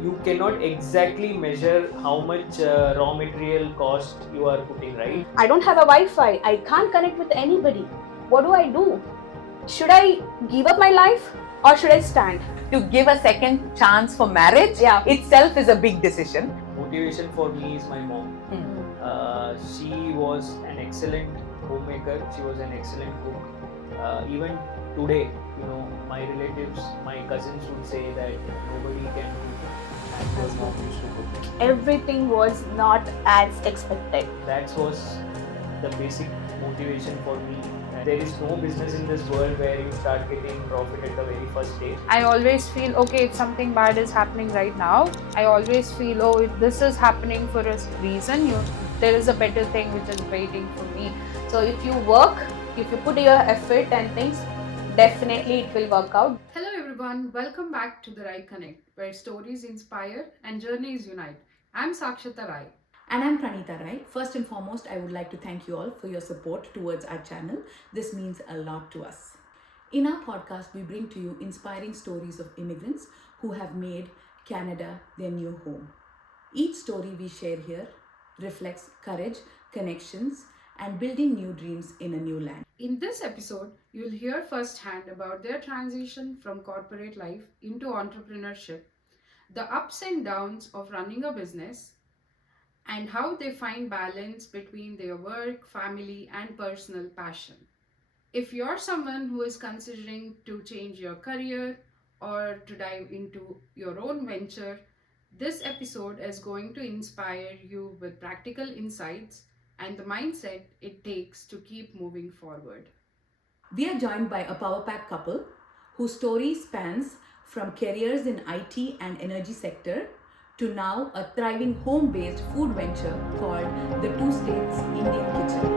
you cannot exactly measure how much raw material cost you are putting, right? I don't have a Wi-Fi. I can't connect with anybody. What do I do? Should I give up my life or should I stand? To give a second chance for marriage itself is a big decision. Motivation for me is my mom. She was an excellent homemaker. She was an excellent cook. Even today, my relatives, my cousins would say that nobody can cook as your mom used to cook. Everything was not as expected. That was the basic motivation for me. There is no business in this world where you start getting profit at the very first day. I always feel, okay, if something bad is happening right now, I always feel, oh, if this is happening for a reason, there is a better thing which is waiting for me. So if you work, if you put your effort and things, definitely it will work out. Hello everyone, welcome back to the Rai Connect, where stories inspire and journeys unite. I'm Sakshata Rai. And I'm Pranita Rai. First and foremost, I would like to thank you all for your support towards our channel. This means a lot to us. In our podcast, we bring to you inspiring stories of immigrants who have made Canada their new home. Each story we share here reflects courage, connections, and building new dreams in a new land. In this episode, you'll hear firsthand about their transition from corporate life into entrepreneurship, the ups and downs of running a business, and how they find balance between their work, family, and personal passion. If you're someone who is considering to change your career or to dive into your own venture, this episode is going to inspire you with practical insights and the mindset it takes to keep moving forward. We are joined by a power pack couple whose story spans from careers in IT and energy sector to now a thriving home-based food venture called the Two States Indian Kitchen.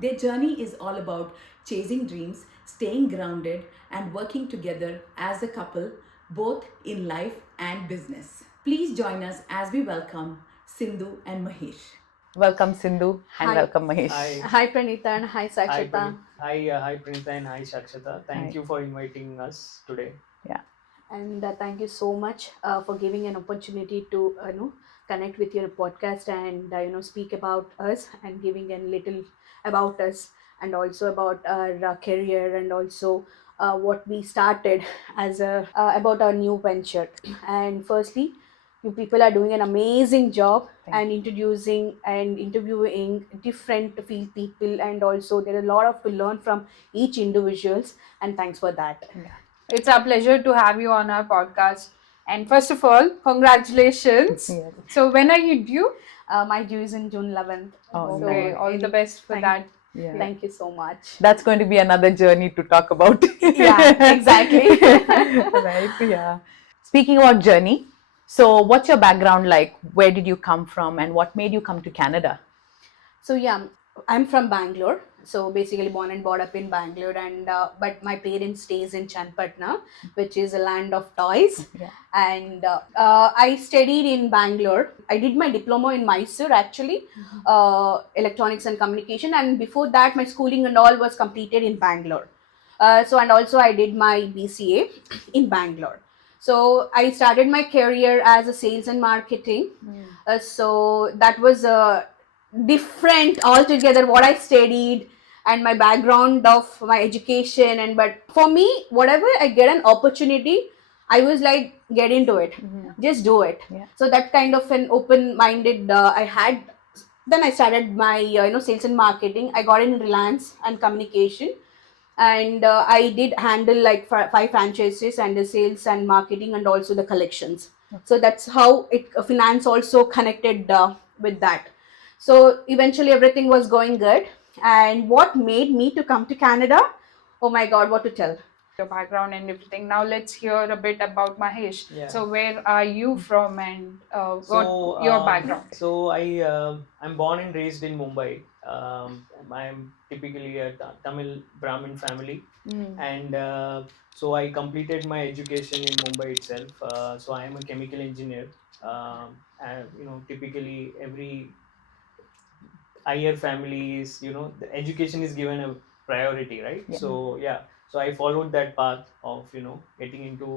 Their journey is all about chasing dreams, staying grounded, and working together as a couple, both in life and business. Please join us as we welcome Sindhu and Mahesh. Welcome Sindhu and Hi. welcome Mahesh. Hi Pranita and hi Sakshata. Hi Printa and hi Shakshata. Thank Hi. you for inviting us today. And thank you so much for giving an opportunity to connect with your podcast and speak about us and giving a little about us and also about our career and also what we started as a about our new venture. And firstly, you people are doing an amazing job Thank and introducing and interviewing different field people, and also there are a lot of to learn from each individuals, and thanks for that. It's our pleasure to have you on our podcast. And first of all, congratulations. Yes. So when are you due? My due is in June 11th. Oh, So Okay, nice. all the best for Thank- that. Yeah. Thank you so much. That's going to be another journey to talk about. Yeah, exactly. Right, yeah. Speaking about journey, so what's your background like? Where did you come from and what made you come to Canada? So yeah, I'm from Bangalore. So basically born and brought up in Bangalore, and but my parents stays in Chanpatna, which is a land of toys. Yeah. And I studied in Bangalore. I did my diploma in Mysore actually, electronics and communication. And before that, my schooling and all was completed in Bangalore. So and also I did my BCA in Bangalore. So I started my career as a sales and marketing. So that was different altogether what I studied and my background of my education. And but for me, whatever I get an opportunity, I was like, get into it, just do it. Yeah. So that kind of an open-minded I had. Then I started my sales and marketing. I got in Reliance and communication, and I did handle like 5 franchises and the sales and marketing and also the collections. So that's how it finance also connected with that. So eventually everything was going good. And what made me to come to Canada? Oh my God, what to tell? your background and everything. Now let's hear a bit about Mahesh. Yeah. So where are you from, and So, what your background? I'm born and raised in Mumbai. I'm typically a Tamil Brahmin family, and so I completed my education in Mumbai itself. So I am a chemical engineer. And, typically every higher families, the education is given a priority, right? Yeah. So yeah, so I followed that path of getting into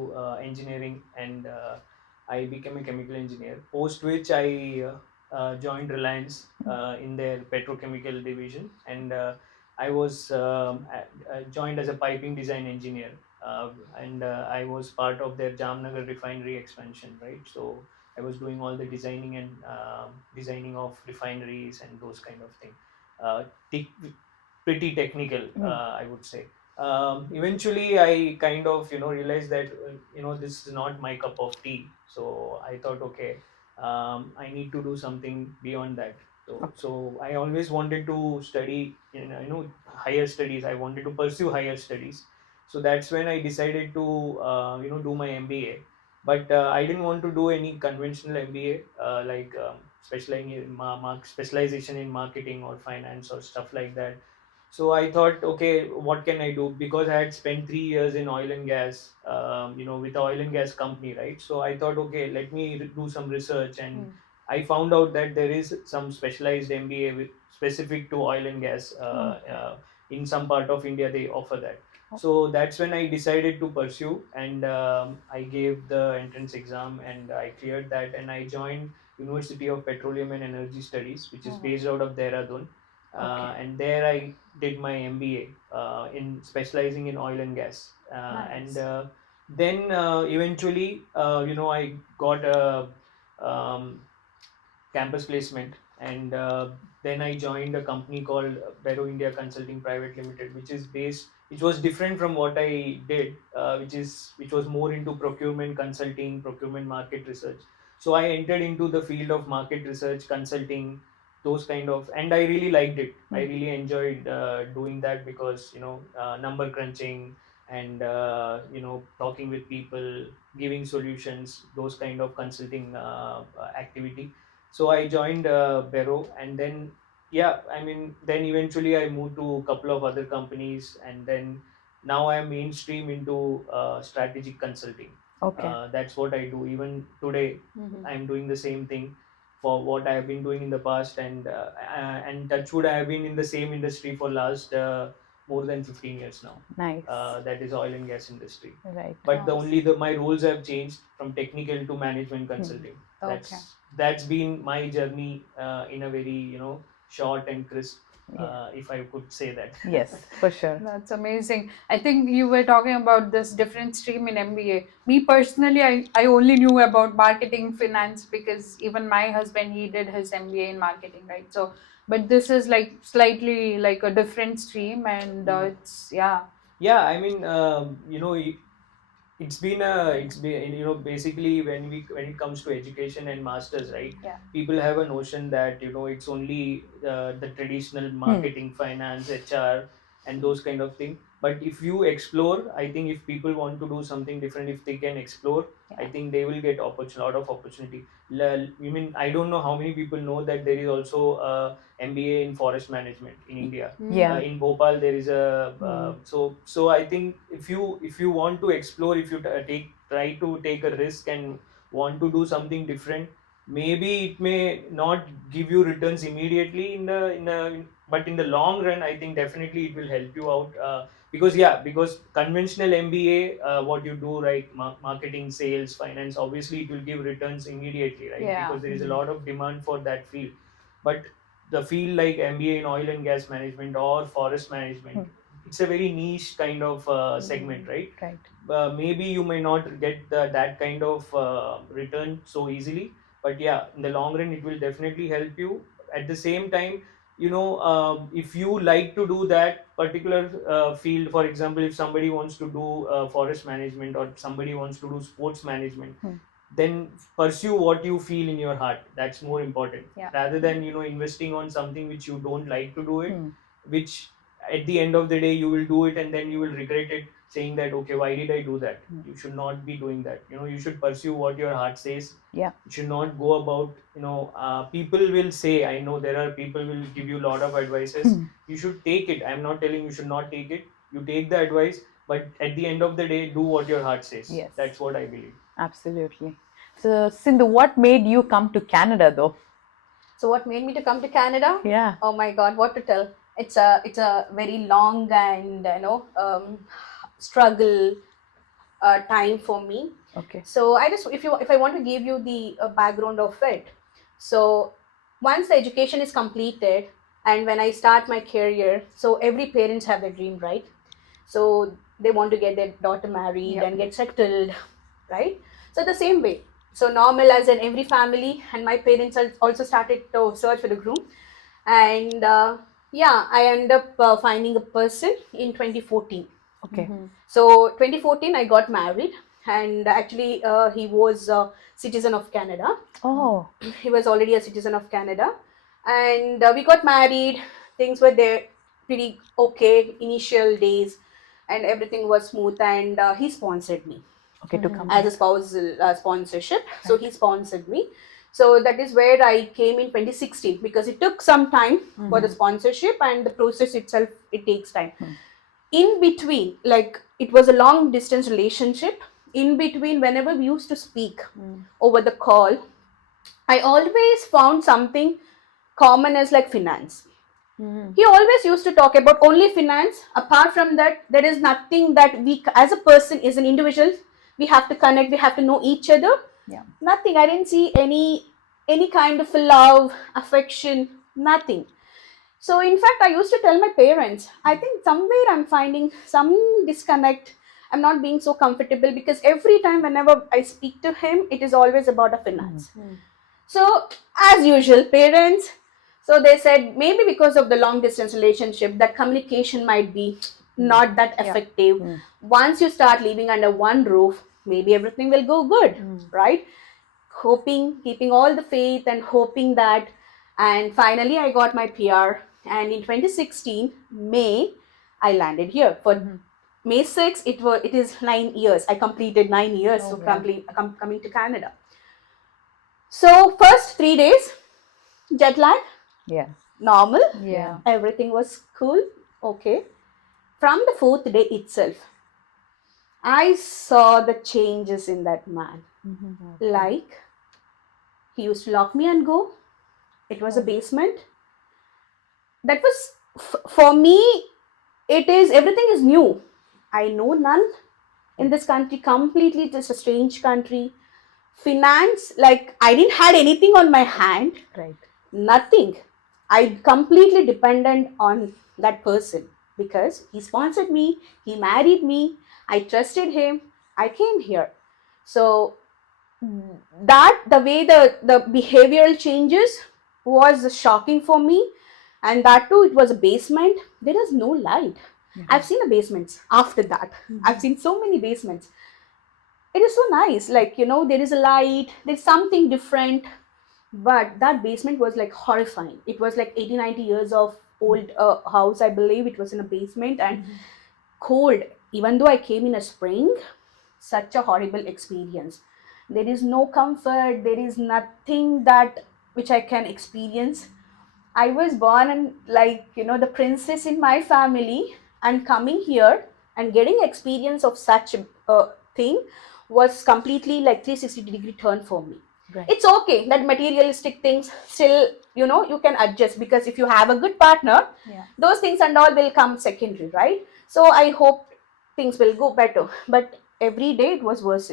engineering, and I became a chemical engineer, post which I joined Reliance in their petrochemical division, and I was joined as a piping design engineer, and I was part of their Jamnagar refinery expansion, right? So I was doing all the designing and designing of refineries and those kind of thing. Uh, te- Pretty technical, I would say. Eventually, I kind of realized that this is not my cup of tea. So I thought, okay, I need to do something beyond that. So I always wanted to study, higher studies. I wanted to pursue higher studies. So that's when I decided to do my MBA, but I didn't want to do any conventional MBA, like specialization in marketing or finance or stuff like that. So I thought, okay, what can I do? Because I had spent 3 years in oil and gas, with the oil and gas company, right? So I thought, okay, let me do some research, and I found out that there is some specialized MBA specific to oil and gas. In some part of India, they offer that. So that's when I decided to pursue, and I gave the entrance exam, and I cleared that, and I joined University of Petroleum and Energy Studies, which is based out of Dehradun. And there I did my MBA in specializing in oil and gas. And then eventually, I got a um, campus placement, and then I joined a company called Bero India Consulting Private Limited, which was different from what I did, which was more into procurement consulting, procurement market research. So I entered into the field of market research consulting, those kind of, and I really liked it. I really enjoyed doing that, because number crunching, and talking with people, giving solutions, those kind of consulting activity. So I joined Bero, and then yeah, I mean, then eventually I moved to a couple of other companies, and then now I am mainstream into strategic consulting. Okay. That's what I do. Even today, I'm doing the same thing for what I have been doing in the past, and touchwood, I have been in the same industry for last more than 15 years now. Nice. That is oil and gas industry. Right. But my roles have changed from technical to management consulting. That's been my journey in a very short and crisp, if I could say that. Yes, for sure. That's amazing. I think you were talking about this different stream in MBA. Me personally, I only knew about marketing finance because even my husband, he did his MBA in marketing, right? So, but this is like slightly like a different stream, and it's Yeah, I mean, it's been basically when it comes to education and masters, right? People have a notion that it's only the traditional marketing, finance, HR, and those kind of thing. But if you explore, I think if people want to do something different, if they can explore, I think they will get lot of opportunity. You mean, I don't know how many people know that there is also a MBA in forest management in India. Yeah. In Bhopal, there is a so I think if you want to explore, if you try to take a risk and want to do something different, maybe it may not give you returns immediately but in the long run, I think definitely it will help you out. Because conventional MBA, what you do, right, marketing, sales, finance, obviously it will give returns immediately, right? Because there is a lot of demand for that field. But the field like MBA in oil and gas management or forest management, it's a very niche kind of segment, right? Right. Maybe you may not get that kind of return so easily, but yeah, in the long run, it will definitely help you. At the same time, if you like to do that particular field, for example, if somebody wants to do forest management, or somebody wants to do sports management, then pursue what you feel in your heart. That's more important, rather than investing on something which you don't like to do it, which at the end of the day you will do it and then you will regret it saying that, okay, why did I do that? You should not be doing that. You should pursue what your heart says. Yeah. You should not go about, people will say, I know there are people will give you a lot of advices. You should take it. I'm not telling you should not take it. You take the advice, but at the end of the day, do what your heart says. Yes. That's what I believe. Absolutely. So, Sindhu, what made you come to Canada though? So what made me to come to Canada? Yeah. Oh my God, what to tell? It's a very long and struggle time for me. Okay. So if I want to give you the background of it, so once the education is completed and when I start my career, so every parents have their dream, right? So they want to get their daughter married Yep. and get settled, right? So the same way, so normal as in every family, and my parents also started to search for the groom, and yeah, I end up finding a person in 2014. Okay. So 2014 I got married, and actually he was a citizen of Canada. Oh. He was already a citizen of Canada, and we got married. Things were there pretty okay initial days, and everything was smooth, and he sponsored me Okay, to come. as a spousal sponsorship. So he sponsored me. So that is where I came in 2016, because it took some time for the sponsorship, and the process itself, it takes time. In between, like it was a long distance relationship. In between, whenever we used to speak over the call, I always found something common as like finance. He always used to talk about only finance. Apart from that, there is nothing that we, as a person, as an individual, we have to connect. We have to know each other. Yeah. Nothing. I didn't see any kind of love, affection, nothing. So in fact, I used to tell my parents, I think somewhere I'm finding some disconnect. I'm not being so comfortable, because every time whenever I speak to him, it is always about a finance. So as usual, parents, so they said maybe because of the long distance relationship, that communication might be not that effective. Once you start living under one roof, maybe everything will go good, right? Hoping, keeping all the faith and hoping that, and finally I got my PR, and in 2016 May I landed here for May 6. It is 9 years. I completed 9 years coming to Canada. So first 3 days jet lag, Yeah. normal, Yeah. everything was cool, okay. From the fourth day itself, I saw the changes in that man. Like, he used to lock me and go. It was a basement. That was, for me, it is, everything is new. I know none in this country, completely just a strange country. Finance, like I didn't had anything on my hand. Right. Nothing. I completely dependent on that person, because he sponsored me, he married me, I trusted him, I came here. So that the way the behavioral changes was shocking for me, and that too, it was a basement. There is no light. I've seen a basements after that. I've seen so many basements. It is so nice, like there is a light, there's something different. But that basement was like horrifying. It was like 80-90 years of old house, I believe. It was in a basement, and cold. Even though I came in a spring, such a horrible experience. There is no comfort, there is nothing that which I can experience. I was born and like the princess in my family, and coming here and getting experience of such a thing was completely like 360-degree turn for me. Right. It's okay that materialistic things still you can adjust, because if you have a good partner, those things and all will come secondary, right? So I hope things will go better, but every day it was worse.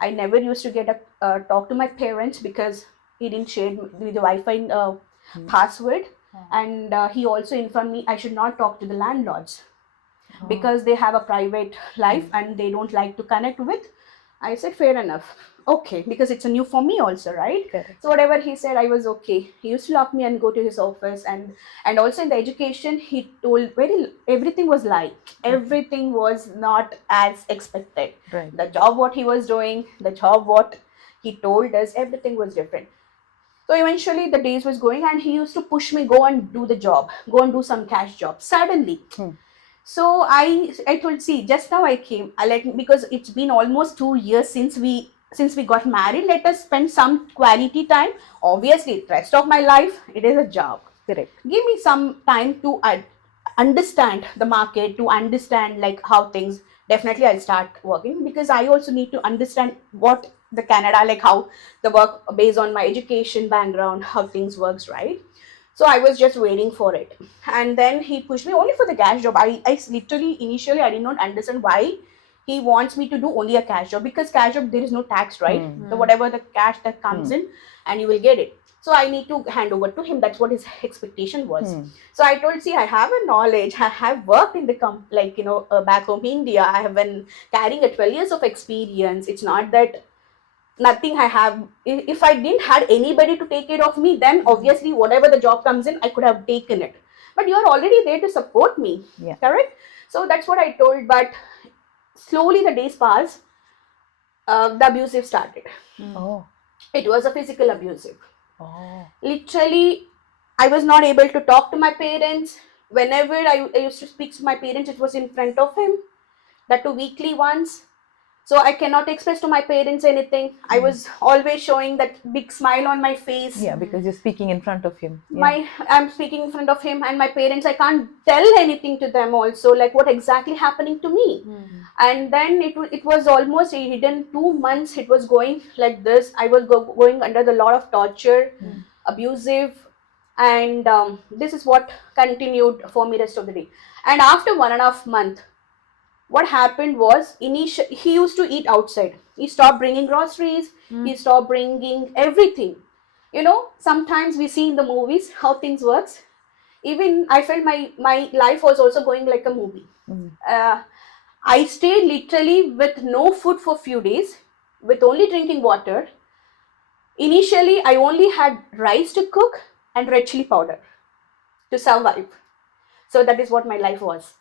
I never used to get a talk to my parents, because he didn't share the Wi-Fi password, and he also informed me I should not talk to the landlords, because they have a private life and they don't like to connect with. I said fair enough, okay, because it's a new for me also, right? Correct. So whatever he said, I was okay. He used to lock me and go to his office, and also in the education, he told everything was lie. Everything was not as expected. Right. The job what he was doing, the job what he told us, everything was different. So eventually the days was going, and he used to push me, go and do the job, go and do some cash job. Suddenly, So I told, see, just now I came. Because it's been almost 2 years since we got married. Let us spend some quality time. Obviously, rest of my life it is a job. Correct. Give me some time to understand the market, to understand like how things. Definitely, I'll start working, because I also need to understand what the Canada, like how the work based on my education background, how things works, right? So I was just waiting for it. And then he pushed me only for the cash job. I literally, initially, I did not understand why he wants me to do only a cash job, because cash job, there is no tax, right? The whatever the cash that comes in, and you will get it. So I need to hand over to him. That's what his expectation was. So I told, see, I have a knowledge. I have worked in the back home India. I have been carrying a 12 years of experience. It's not that nothing I have. If I didn't had anybody to take care of me, then obviously whatever the job comes in, I could have taken it. But you're already there to support me. Yeah. Correct? So that's what I told. But slowly the days passed. The abusive started. Oh. It was a physical abusive. Oh. Literally, I was not able to talk to my parents. Whenever I used to speak to my parents, it was in front of him. That too weekly once. So I cannot express to my parents anything. I was always showing that big smile on my face. Yeah, because you're speaking in front of him. Yeah. I'm speaking in front of him, and my parents, I can't tell anything to them also, like what exactly happening to me. And then it was almost hidden 2 months. It was going like this. I was going under the lot of torture, abusive, and this is what continued for me rest of the day. And after 1.5 months, what happened was, he used to eat outside. He stopped bringing groceries. He stopped bringing everything. Sometimes we see in the movies how things works. Even I felt my life was also going like a movie. I stayed literally with no food for few days, with only drinking water. Initially, I only had rice to cook and red chili powder to survive. So that is what my life was.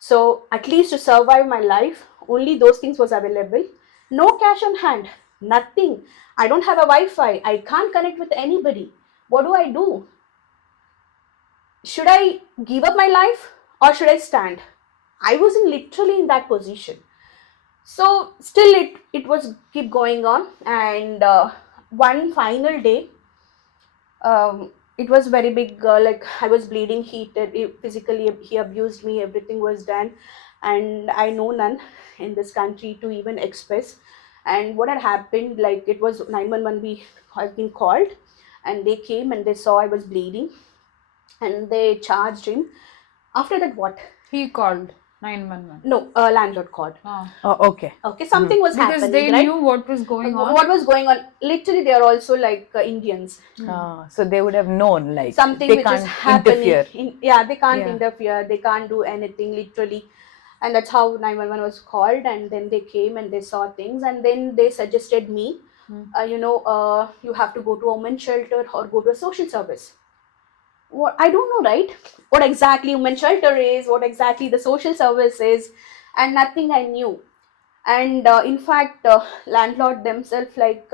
So at least to survive my life, only those things was available. No cash on hand, nothing. I don't have a Wi-Fi. I can't connect with anybody. What do I do? Should I give up my life or should I stand? I was literally in that position. So still it was keep going on, and one final day, it was very big. Like I was bleeding, physically he abused me. Everything was done, and I know none in this country to even express. And what had happened, like it was 911. We have been called, and they came and they saw I was bleeding, and they charged him. After that, what? He called 911. No, landlord called. Oh, okay. Okay, something was Because happening, they right? knew what was going on. What was going on? Literally, they are also like Indians. So they would have known, like Something they which can't is happening. interfere. They can't Yeah. interfere. They can't do anything, literally. And that's how 911 was called. And then they came and they saw things. And then they suggested me, you have to go to a women's shelter or go to a social service. What, I don't know, right? What exactly women's shelter is, what exactly the social service is, and nothing I knew. And in fact, landlord themselves, like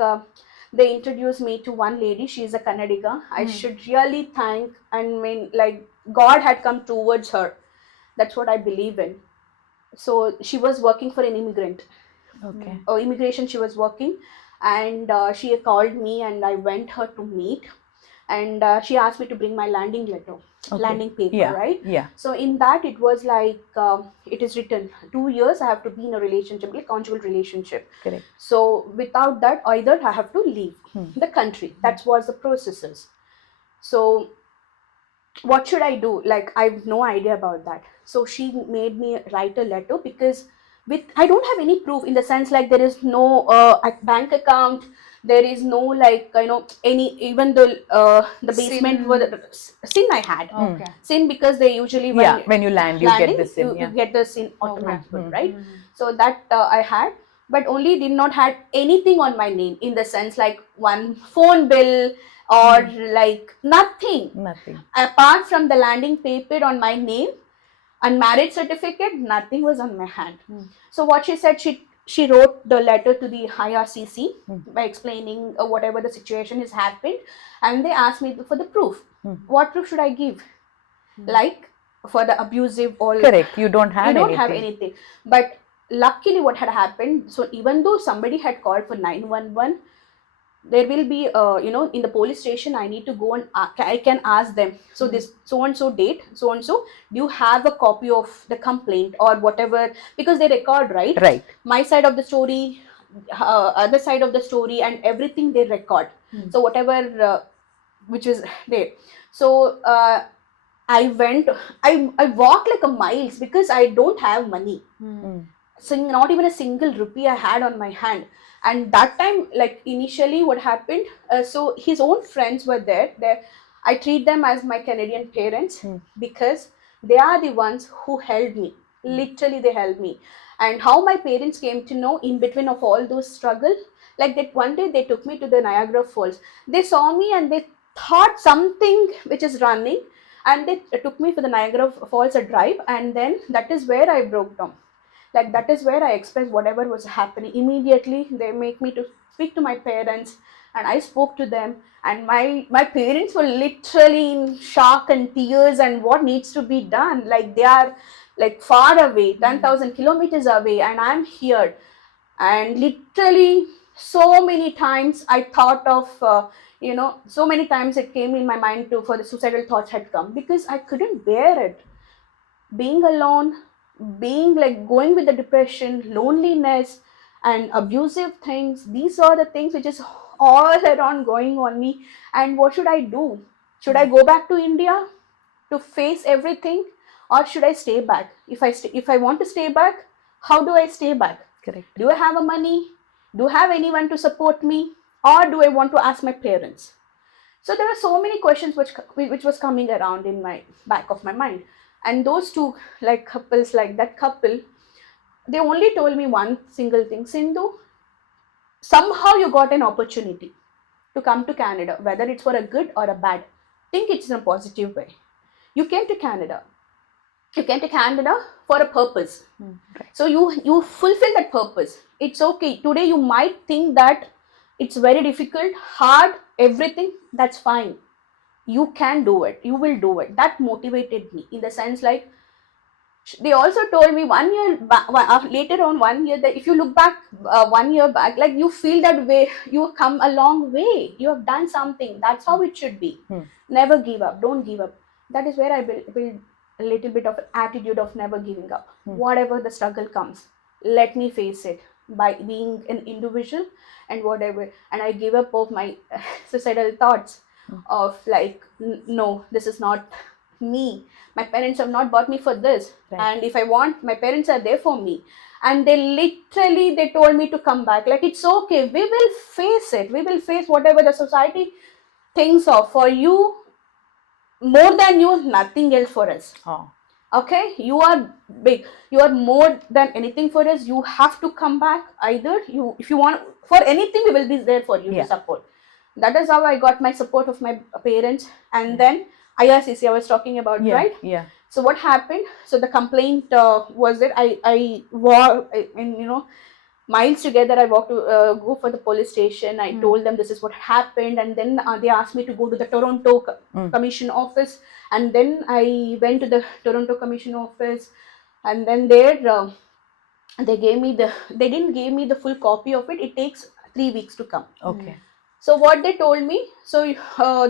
they introduced me to one lady. She's a Kannadiga. I should really thank, and mean, like God had come towards her. That's what I believe in. So she was working for an immigrant, Okay. or immigration. She was working, and she called me, and I went her to meet, and she asked me to bring my landing letter, landing paper, Yeah. right? Yeah. So in that, it was like it is written 2 years I have to be in a relationship, like conjugal relationship. Correct. So without that, either I have to leave the country. That was the processes. So what should I do? Like I have no idea about that. So she made me write a letter, because I don't have any proof, in the sense like there is no bank account. There is no, like any, even the basement Sin. were sin I had. Okay. Sin, because they usually When you land, you get the sin. you get the sin automatically, Okay. right? So that I had, but only did not had anything on my name, in the sense like one phone bill or like nothing. Nothing. Apart from the landing paper on my name and marriage certificate, nothing was on my hand. So what she said, she wrote the letter to the IRCC by explaining whatever the situation has happened, and they asked me for the proof. What proof should I give? Like for the abusive all. Correct. You don't have You don't anything. have anything. But luckily what had happened, so even though somebody had called for 911, there will be in the police station I need to go and I can ask them, so this so and so date, so and so, do you have a copy of the complaint or whatever, because they record, right? Right. My side of the story, other side of the story, and everything they record. So whatever which is there. So I walked like a miles because I don't have money. So not even a single rupee I had on my hand. And that time, like initially what happened, so his own friends were there. I treat them as my Canadian parents because they are the ones who held me. Literally they held me. And how my parents came to know in between of all those struggle, like that one day they took me to the Niagara Falls. They saw me and they thought something which is running, and they took me for the Niagara Falls a drive, and then that is where I broke down. Like that is where I expressed whatever was happening. Immediately they make me to speak to my parents, and I spoke to them, and my parents were literally in shock and tears, and what needs to be done, like they are like far away, 10,000 kilometers away, and I'm here. And literally so many times I thought of so many times it came in my mind to for the suicidal thoughts had come, because I couldn't bear it, being alone, being like going with the depression, loneliness, and abusive things. These are the things which is all around going on me. And what should I do? Should I go back to India to face everything, or should I stay back? If I want to stay back, how do I stay back? Correct. Do I have a money? Do I have anyone to support me, or do I want to ask my parents? So there were so many questions which was coming around in my back of my mind. And those two like couples, like that couple, they only told me one single thing: Sindhu, somehow you got an opportunity to come to Canada, whether it's for a good or a bad. Think it's in a positive way. You came to Canada. You came to Canada for a purpose. Right. So you fulfill that purpose. It's okay. Today you might think that it's very difficult, hard, everything. That's fine. You can do it. You will do it. That motivated me in the sense, like, they also told me 1 year back, later on 1 year, that if you look back 1 year back, like you feel that way, you have come a long way. You have done something. That's how it should be. Never give up. Don't give up. That is where I build a little bit of an attitude of never giving up. Whatever the struggle comes, let me face it by being an individual and whatever. And I give up of my suicidal thoughts of like, no, this is not me. My parents have not bought me for this. Right. And if I want, my parents are there for me. And they told me to come back. Like, it's okay. We will face it. We will face whatever the society thinks of. For you, more than you, nothing else for us. Oh. Okay, you are big, you are more than anything for us. You have to come back. Either you, if you want, for anything, we will be there for you to support. That is how I got my support of my parents. And then IRCC I was talking about, right? Yeah. So what happened? So the complaint was that I walked in miles together. I walked to go for the police station. I told them this is what happened, and then they asked me to go to the Toronto Commission office. And then I went to the Toronto Commission office, and then there they didn't give me the full copy of it. It takes 3 weeks to come. Okay. So what they told me, so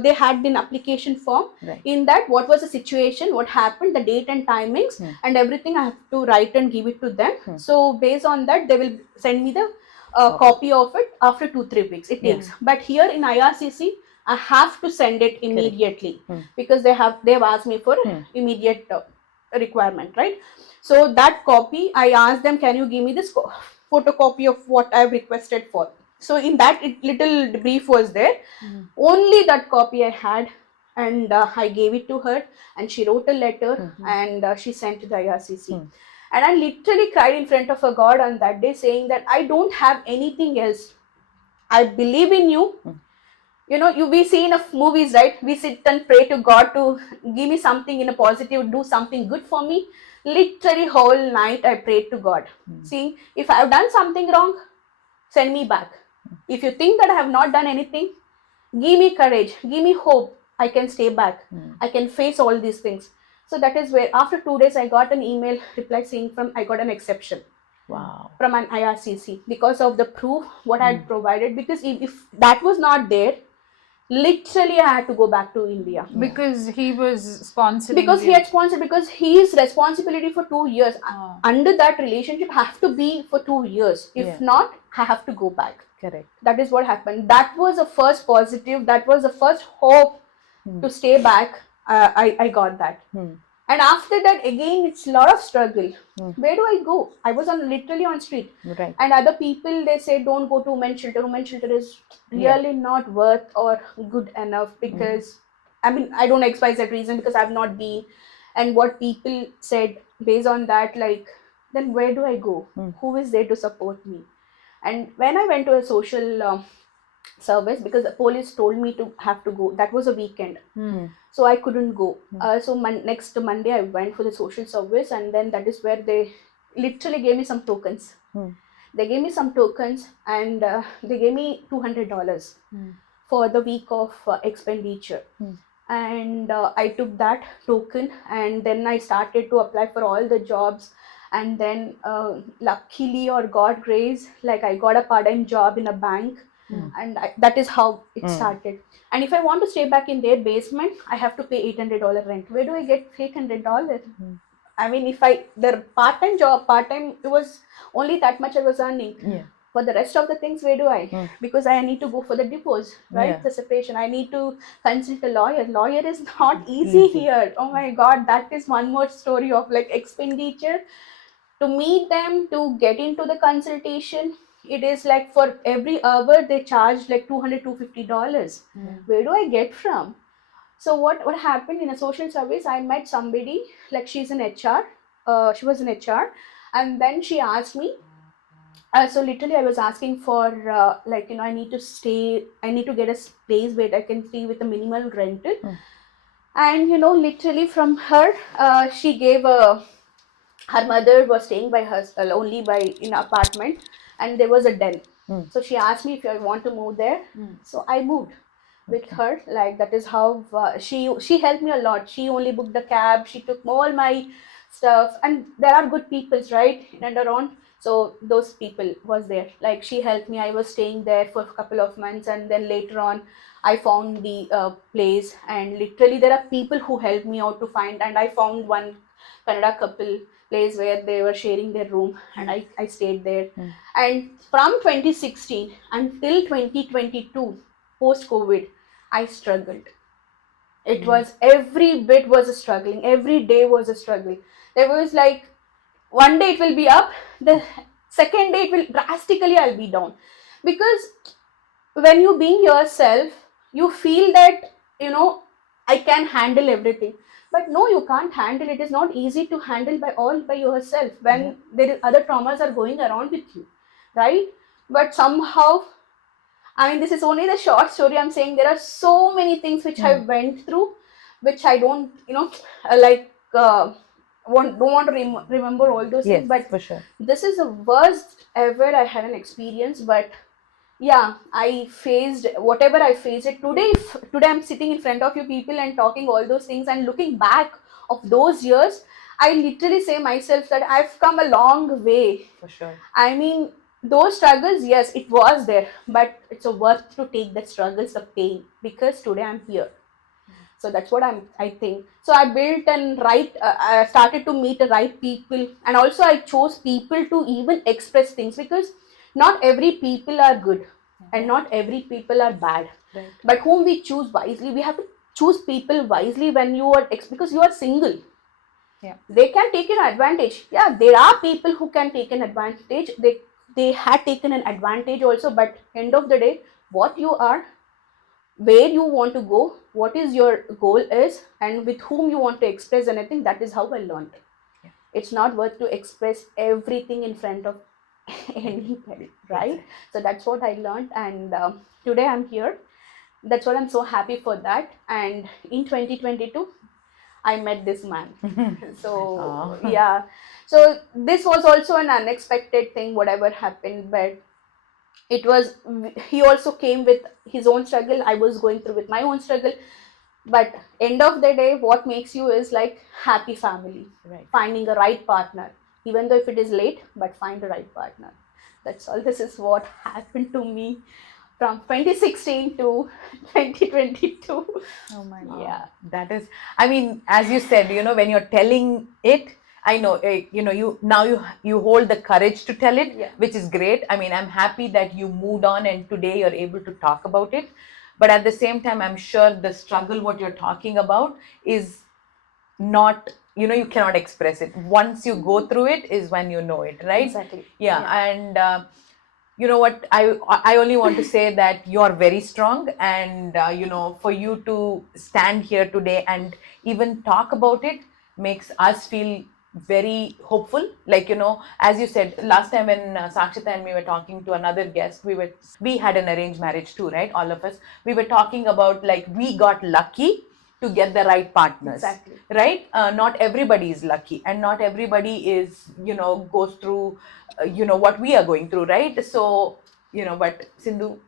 they had an application form. Right. In that, what was the situation, what happened, the date and timings, and everything I have to write and give it to them. So based on that, they will send me the copy of it after 2-3 weeks. It takes. But here in IRCC, I have to send it immediately because they've asked me for immediate requirement, right? So that copy, I asked them, can you give me this photocopy of what I've requested for? So in that, little brief was there. Only that copy I had, and I gave it to her, and she wrote a letter, and she sent to the IRCC. And I literally cried in front of a God on that day, saying that I don't have anything else. I believe in you. We see in movies, right? We sit and pray to God to give me something in a positive, do something good for me. Literally whole night I prayed to God. See, if I have done something wrong, send me back. If you think that I have not done anything, give me courage, give me hope. I can stay back. I can face all these things. So that is where after 2 days I got an email reply saying I got an exception Wow. from an IRCC because of the proof what I had provided. Because if that was not there, literally I had to go back to India. Because he was sponsoring Because he you. had sponsored, because his responsibility for 2 years under that relationship have to be for 2 years. If Yeah. not, I have to go back. Correct. That is what happened. That was the first positive. That was the first hope to stay back. I got that. And after that, again, it's a lot of struggle. Where do I go? I was literally on street. Right. And other people, they say, don't go to women's shelter. Women's shelter is really not worth or good enough because, I mean, I don't express that reason because I've not been. And what people said based on that, like, then where do I go? Who is there to support me? And when I went to a social service, because the police told me to have to go, that was a weekend. So I couldn't go. So next Monday I went for the social service, and then that is where they literally gave me some tokens. They gave me some tokens, and they gave me $200 for the week of expenditure. And I took that token, and then I started to apply for all the jobs. And then luckily or God grace, like I got a part-time job in a bank. And that is how it started. And if I want to stay back in their basement, I have to pay $800 rent. Where do I get $800? I mean, if the part-time job, it was only that much I was earning. Yeah. For the rest of the things, where do I? Because I need to go for the divorce, right? Yeah. The separation. I need to consult a lawyer. Lawyer is not easy here. Oh my God, that is one more story of like expenditure. To meet them, to get into the consultation, it is like for every hour they charge like $200-$250. Where do I get from? So what happened in a social service, I met somebody, like she's an HR. She was an HR, and then she asked me. So literally I was asking for I need to stay, I need to get a place where I can stay with a minimal rental. And literally from her, she gave her mother was staying by her only by in an apartment, and there was a den. So she asked me if I want to move there. So I moved with her. Like that is how she helped me a lot. She only booked the cab, she took all my stuff, and there are good peoples right in and around. So those people was there, like she helped me. I was staying there for a couple of months, and then later on I found the place, and literally there are people who helped me out to find. And I found one Kannada couple place where they were sharing their room, and I stayed there. And from 2016 until 2022, post COVID, I struggled. It was every bit was a struggling, every day was a struggling. There was like one day it will be up, the second day it will drastically I'll be down. Because when you being yourself, you feel that I can handle everything. But no, you can't handle it. Is not easy to handle by yourself when there is other traumas are going around with you, right? But somehow, I mean, this is only the short story I'm saying. There are so many things which I went through, which I don't, don't want to remember all those Yes, things. But for sure. this is the worst ever I had an experience. But yeah, I faced whatever I faced it today. Today I'm sitting in front of you people and talking all those things and looking back of those years, I literally say myself that I've come a long way. For sure. I mean, those struggles, yes, it was there, but it's a worth to take the struggles, the pain, because today I'm here. So that's what I think. So I built and I started to meet the right people, and also I chose people to even express things, because not every people are good and not every people are bad. Right. But whom we choose wisely, we have to choose people wisely when you are because you are single. Yeah. They can take an advantage. Yeah, there are people who can take an advantage. They had taken an advantage also, but end of the day, what you are, where you want to go, what is your goal is, and with whom you want to express anything, that is how I learned. Yeah. It's not worth to express everything in front of anybody, right? Exactly. So that's what I learned, and today I'm here. That's what I'm so happy for that. And in 2022, I met this man. So yeah, so this was also an unexpected thing, whatever happened, but it was, he also came with his own struggle. I was going through with my own struggle. But end of the day, what makes you is like happy family, Right. finding a right partner, even though if it is late, but find the right partner. That's all. This is what happened to me from 2016 to 2022. Oh my God. Yeah. That is, I mean, as you said, when you're telling it, I know, you hold the courage to tell it, Yeah. which is great. I mean, I'm happy that you moved on and today you're able to talk about it. But at the same time, I'm sure the struggle, what you're talking about, is not, you cannot express it. Once you go through it is when you know it, right? Exactly. Yeah. And you know what, I only want to say that you're very strong, and for you to stand here today and even talk about it makes us feel very hopeful. Like, as you said last time when Sakshita and me were talking to another guest, we had an arranged marriage too, right? All of us, we were talking about like we got lucky to get the right partners. Exactly. Right? Not everybody is lucky, and not everybody is, goes through what we are going through, right? So, but Sindhu,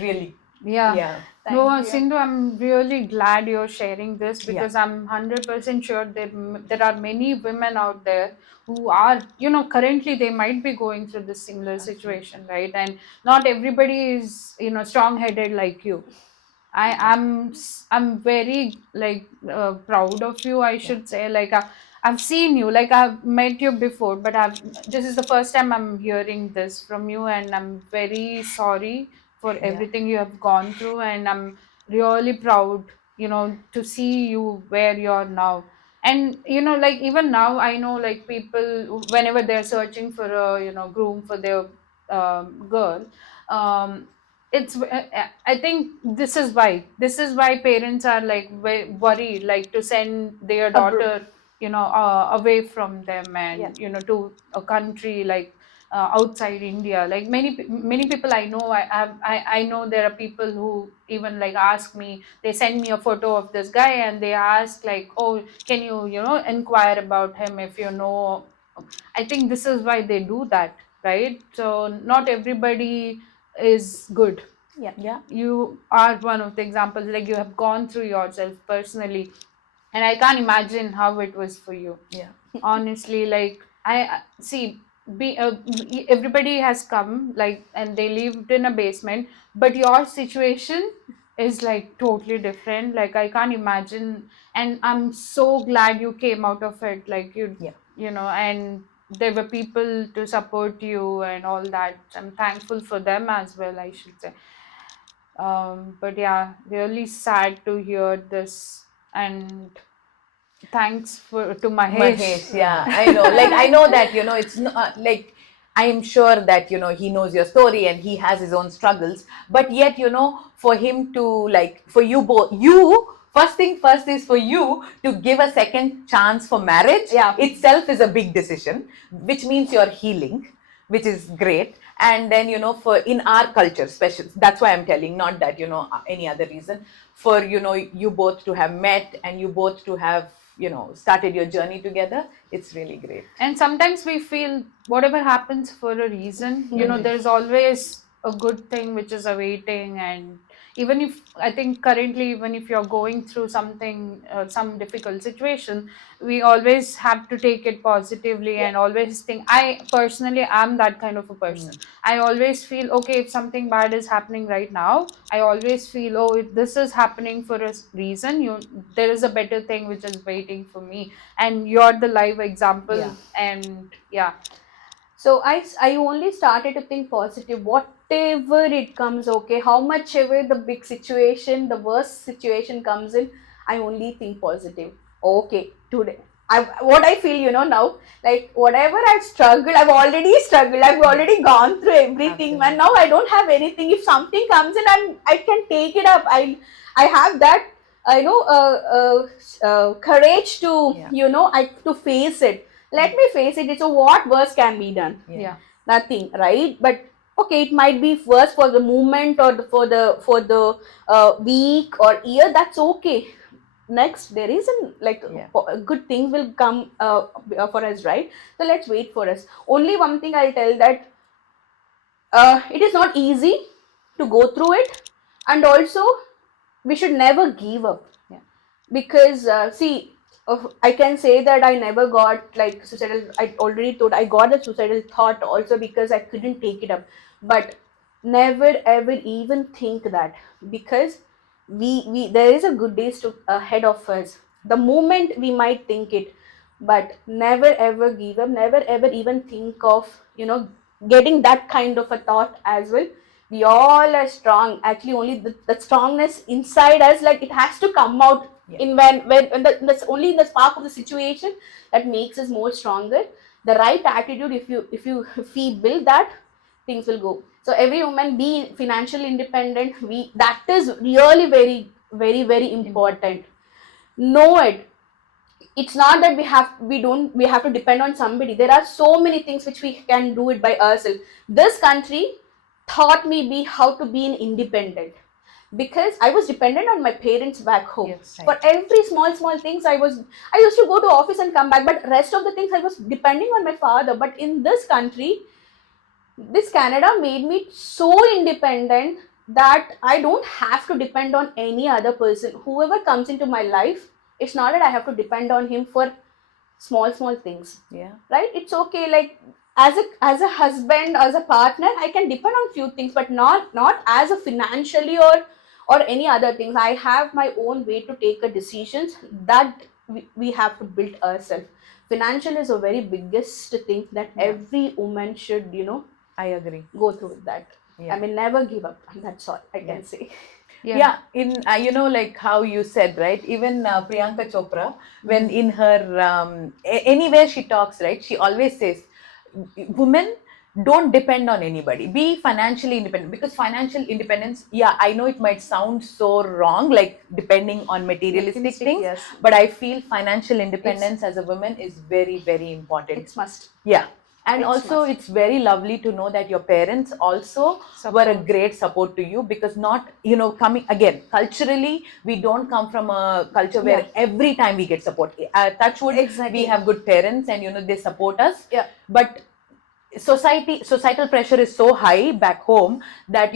really, Yeah. yeah, Thank No, you. Sindhu, I'm really glad you're sharing this, because I'm 100% sure that there are many women out there who are, currently they might be going through this similar situation, right? And not everybody is, strong-headed like you. I'm very like proud of you, I should say. Like I've seen you, like I've met you before, but this is the first time I'm hearing this from you, and I'm very sorry for everything you have gone through, and I'm really proud, to see you where you're now. And like even now, I know like people, whenever they're searching for a groom for their girl, um, it's I think this is why parents are like worried, like to send their daughter away from them, and Yeah. to a country like outside India. Like many people I know, I know there are people who even like ask me, they send me a photo of this guy and they ask like, oh, can you inquire about him if you know. I think this is why they do that, right? So not everybody is good. yeah, You are one of the examples, like you have gone through yourself personally, and I can't imagine how it was for you. yeah, Honestly, like I see, everybody has come like and they lived in a basement, but your situation is like totally different. Like I can't imagine, and I'm so glad you came out of it. Like yeah. and there were people to support you and all that. I'm thankful for them as well, I should say. But yeah, really sad to hear this, and thanks to Mahesh. Mahesh, yeah, I know. Like, I know that, it's not like I'm sure that, he knows your story and he has his own struggles. But yet, for him to, like, for you both, first thing first is for you to give a second chance for marriage. Yeah. Itself is a big decision, which means you're healing, which is great. And then, for in our culture, special, that's why I'm telling, not that, any other reason, for, you both to have met and you both to have, started your journey together, it's really great. And sometimes we feel whatever happens for a reason, there's always a good thing which is awaiting. And even if I think currently, even if you're going through something, some difficult situation, we always have to take it positively and always think. I personally am that kind of a person. I always feel, okay, if something bad is happening right now, I always feel, oh, if this is happening for a reason, there is a better thing which is waiting for me, and you're the live example. Yeah. And yeah. So I only started to think positive. Whatever it comes, okay, how much ever the big situation, the worst situation comes in, I only think positive. Okay, today. What I feel, now, like whatever I've struggled, I've already gone through everything, Absolutely. and now I don't have anything. If something comes in, I can take it up. I have that courage to to face it. Let me face it. So what worse can be done? Yeah. Nothing, right? But okay, it might be worse for the moment or for the week or year. That's okay. Next, there is good things will come for us, right? So let's wait for us. Only one thing I'll tell, that it is not easy to go through it, and also we should never give up. because see, I can say that I never got like suicidal. I already thought I got a suicidal thought also because I couldn't take it up, but never ever even think that, because we there is a good days to ahead of us. The moment we might think it, but never ever give up, never ever even think of getting that kind of a thought as well. We all are strong, actually only the strongness inside us, like it has to come out in when that's only in the spark of the situation that makes us more stronger. The right attitude, if we build that, things will go. So every woman be financially independent, we that is really very important. Know it. It's not that we have to depend on somebody. There are so many things which we can do it by ourselves. This country taught me be how to be an independent, because I was dependent on my parents back home. Yes, right. For every small things I used to go to office and come back, but rest of the things I was depending on my father. But in this country, this Canada made me so independent that I don't have to depend on any other person. Whoever comes into my life, it's not that I have to depend on him for small things. Yeah. Right? It's okay. Like as a husband, as a partner, I can depend on few things, but not as a financially or any other things. I have my own way to take a decisions that we have to build ourselves. Financial is a very biggest thing that every woman should I agree. go through that. Yeah. I mean, never give up. That's all I can Yes. say. Yeah, in like how you said, right? Even Priyanka Chopra, when in her anywhere she talks, right, she always says, women don't depend on anybody, be financially independent. Because financial independence, yeah, I know it might sound so wrong, like depending on materialistic things, Yes. but I feel financial independence as a woman is very important. It's must. Yeah. And It's also, must. it's very lovely to know that your parents also were a great support to you, because not, coming again, culturally, we don't come from a culture where every time we get support. Touch wood, Exactly. we have good parents and, they support us. Yeah. But societal pressure is so high back home that,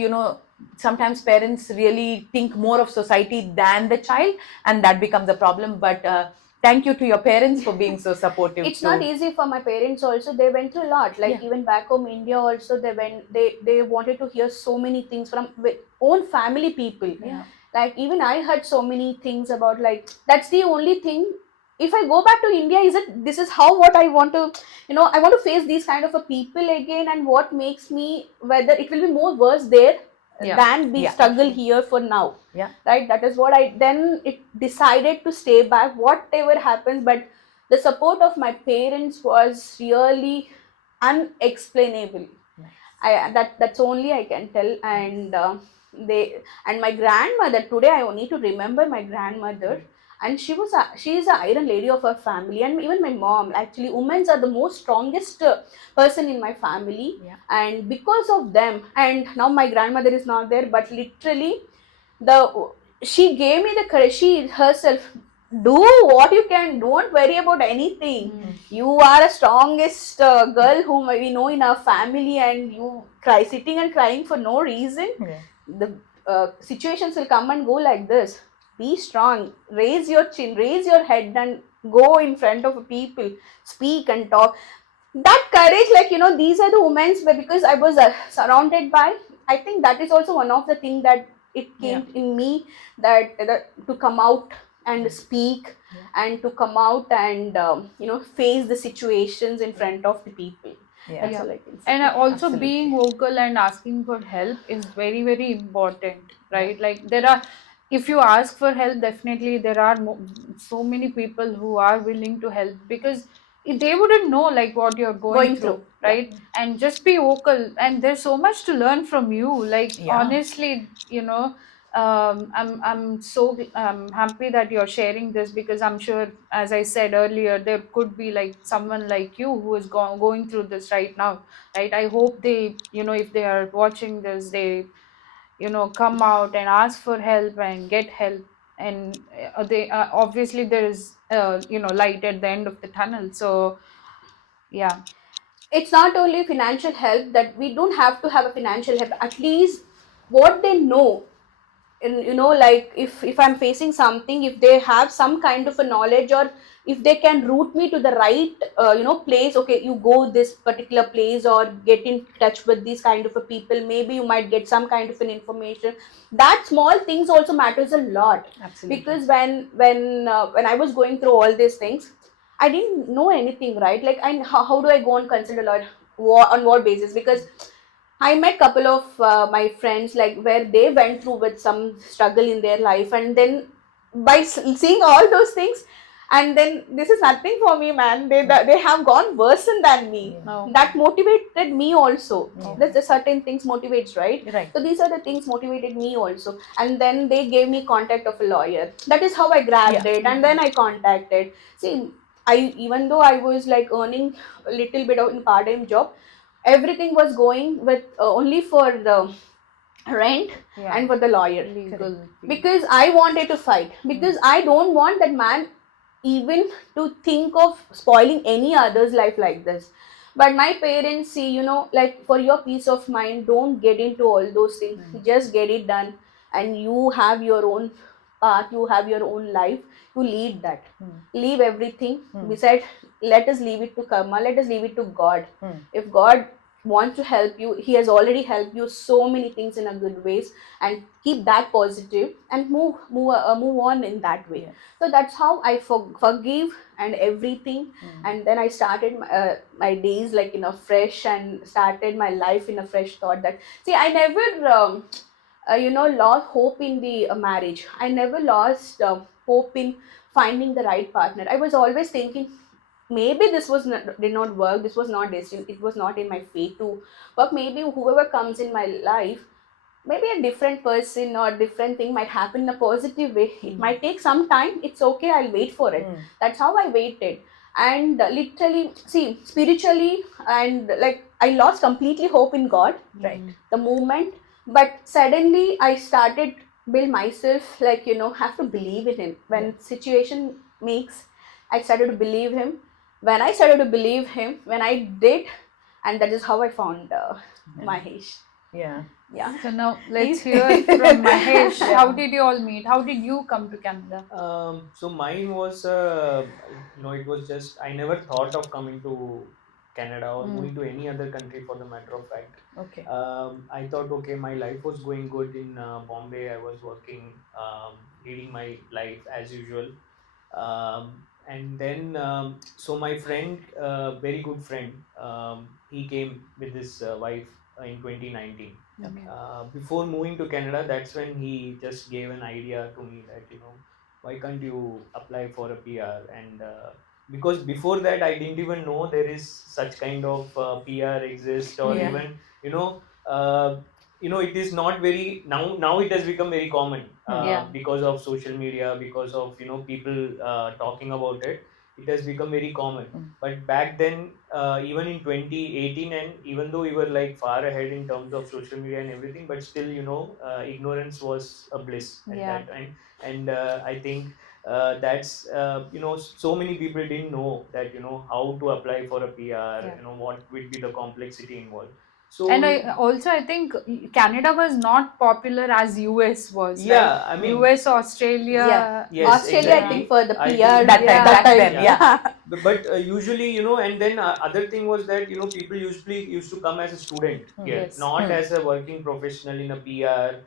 sometimes parents really think more of society than the child, and that becomes a problem. But thank you to your parents for being so supportive. It's not easy for my parents also. They went through a lot, like even back home India also, they wanted to hear so many things from own family people. Like even I heard so many things about, like, that's the only thing. If I go back to India, this is how what I want to, I want to face these kind of a people again, and what makes me, whether it will be more worse there than be struggle here for now. Right? That is what I then it decided to stay back whatever happens. But the support of my parents was really unexplainable. That's only I can tell. And they and my grandmother, today I need to remember my grandmother. And she is a iron lady of her family. And even my mom, actually women are the most strongest person in my family. And because of them, and now my grandmother is not there, but literally she gave me the courage. She herself, do what you can, don't worry about anything. You are a strongest girl whom we know in our family, and you sitting and crying for no reason. The situations will come and go like this. Be strong, raise your chin, raise your head, and go in front of people, speak and talk. That courage, like, these are the women because I was surrounded by. I think that is also one of the things that it came in me, that to come out and speak, and to come out and face the situations in front of the people. That's all I can say. And also Absolutely. being vocal and asking for help is very important, right? Like there are, if you ask for help, definitely there are so many people who are willing to help, because they wouldn't know like what you're going through, right? And just be vocal, and there's so much to learn from you. Like honestly, I'm so happy that you're sharing this, because I'm sure, as I said earlier, there could be like someone like you who is going through this right now, right? I hope they, if they are watching this, they, come out and ask for help and get help. And they obviously there is light at the end of the tunnel. So yeah. It's not only financial help, that we don't have to have a financial help. At least what they know, like if I'm facing something, if they have some kind of a knowledge, or if they can route me to the right place, okay, you go this particular place or get in touch with these kind of a people, maybe you might get some kind of an information. That small things also matters a lot. Absolutely. Because when I was going through all these things, I didn't know anything, right? Like, how do I go and consult a lot, on what basis? Because I met couple of my friends, like where they went through with some struggle in their life, and then by seeing all those things, and then this is nothing for me, man. They have gone worse than me. No. That motivated me also. Yeah. There's the certain things motivates, right? Right. So these are the things motivated me also, and then they gave me contact of a lawyer. That is how I grabbed it, and then I contacted. See, even though I was like earning a little bit of in part-time job, everything was going with only for the rent Yeah. and for the lawyer, Legal fees. because I wanted to fight, because I don't want that man even to think of spoiling any other's life like this. But my parents see, like, for your peace of mind, don't get into all those things. Just get it done, and you have your own path, you have your own life, you lead that. Leave everything beside. Let us leave it to karma, let us leave it to God. If God wants to help you, he has already helped you so many things in a good ways, and keep that positive and move on in that way. So that's how I forgive and everything. And then I started my days like in a fresh, and started my life in a fresh thought. That, see, I never lost hope in the marriage. I never lost hope in finding the right partner. I was always thinking, maybe this did not work, this was not destined, it was not in my fate to work. Maybe whoever comes in my life, maybe a different person or different thing might happen in a positive way. It might take some time, it's okay, I'll wait for it. That's how I waited. And literally, see, spiritually, and like, I lost completely hope in God, Right. the moment. But suddenly I started build myself, like, have to believe in him. When situation makes, I started to believe him. When I started to believe him, when I did, and that is how I found Mahesh. Yeah. Yeah. So now let's hear from Mahesh. How did you all meet? How did you come to Canada? So mine was, it was just, I never thought of coming to Canada or moving to any other country for the matter of fact. Okay. I thought, okay, my life was going good in Bombay. I was working, leading my life as usual. And then, so my friend, very good friend, he came with his wife in 2019. Okay. Before moving to Canada, that's when he just gave an idea to me that, why can't you apply for a PR? And because before that, I didn't even know there is such kind of PR exist, or Yeah. even, uh, it is not very, now it has become very common, Yeah. because of social media, because of, people talking about it. It has become very common. But back then, even in 2018, and even though we were like far ahead in terms of social media and everything, but still, ignorance was a bliss at Yeah. that time. And I think that's, so many people didn't know that, how to apply for a PR, what would be the complexity involved. So And I think Canada was not popular as US was. yeah, Right? I mean, US, Australia. Yeah. yes, Australia, I exactly. think, for the I PR think, That time, then, yeah. but usually, and then other thing was that, people usually used to come as a student here, Yes. not as a working professional in a PR.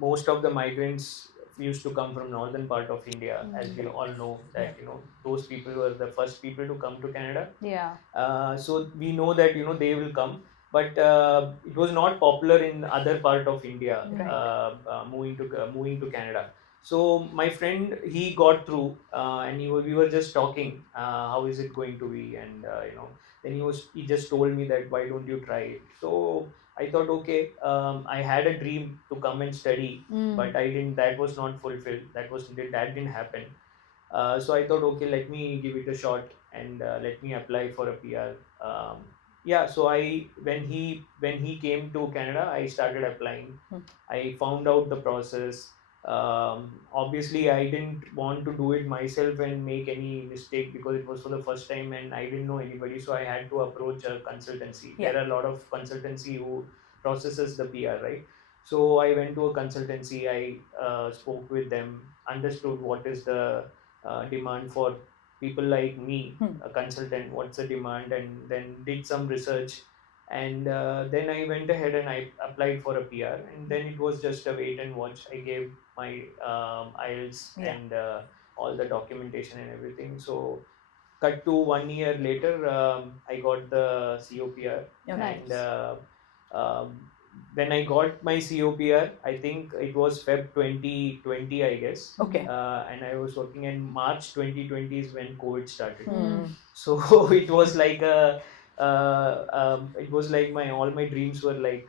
Most of the migrants used to come from northern part of India, as we all know that, those people were the first people to come to Canada. Yeah. So we know that, they will come, but it was not popular in other part of India, moving to Canada. So my friend, he got through, and we were just talking, how is it going to be, and then he just told me that, why don't you try it? So I thought, okay, I had a dream to come and study, but I didn't. That was not fulfilled. That didn't happen. So I thought, okay, let me give it a shot, and let me apply for a PR. Yeah, so when he came to Canada, I started applying. I found out the process. Obviously, I didn't want to do it myself and make any mistake, because it was for the first time and I didn't know anybody. So I had to approach a consultancy. Yeah. There are a lot of consultancy who processes the PR, right? So I went to a consultancy. I spoke with them, understood what is the demand for people like me, a consultant. What's the demand, and then did some research, and then I went ahead and I applied for a PR, and then it was just a wait and watch. I gave my IELTS Yeah. and all the documentation and everything. So cut to 1 year later, I got the COPR, and um, when I got my COPR, I think it was Feb 2020, I guess. Okay. And I was working in March 2020 is when COVID started. Hmm. So it was like it was like my all my dreams were like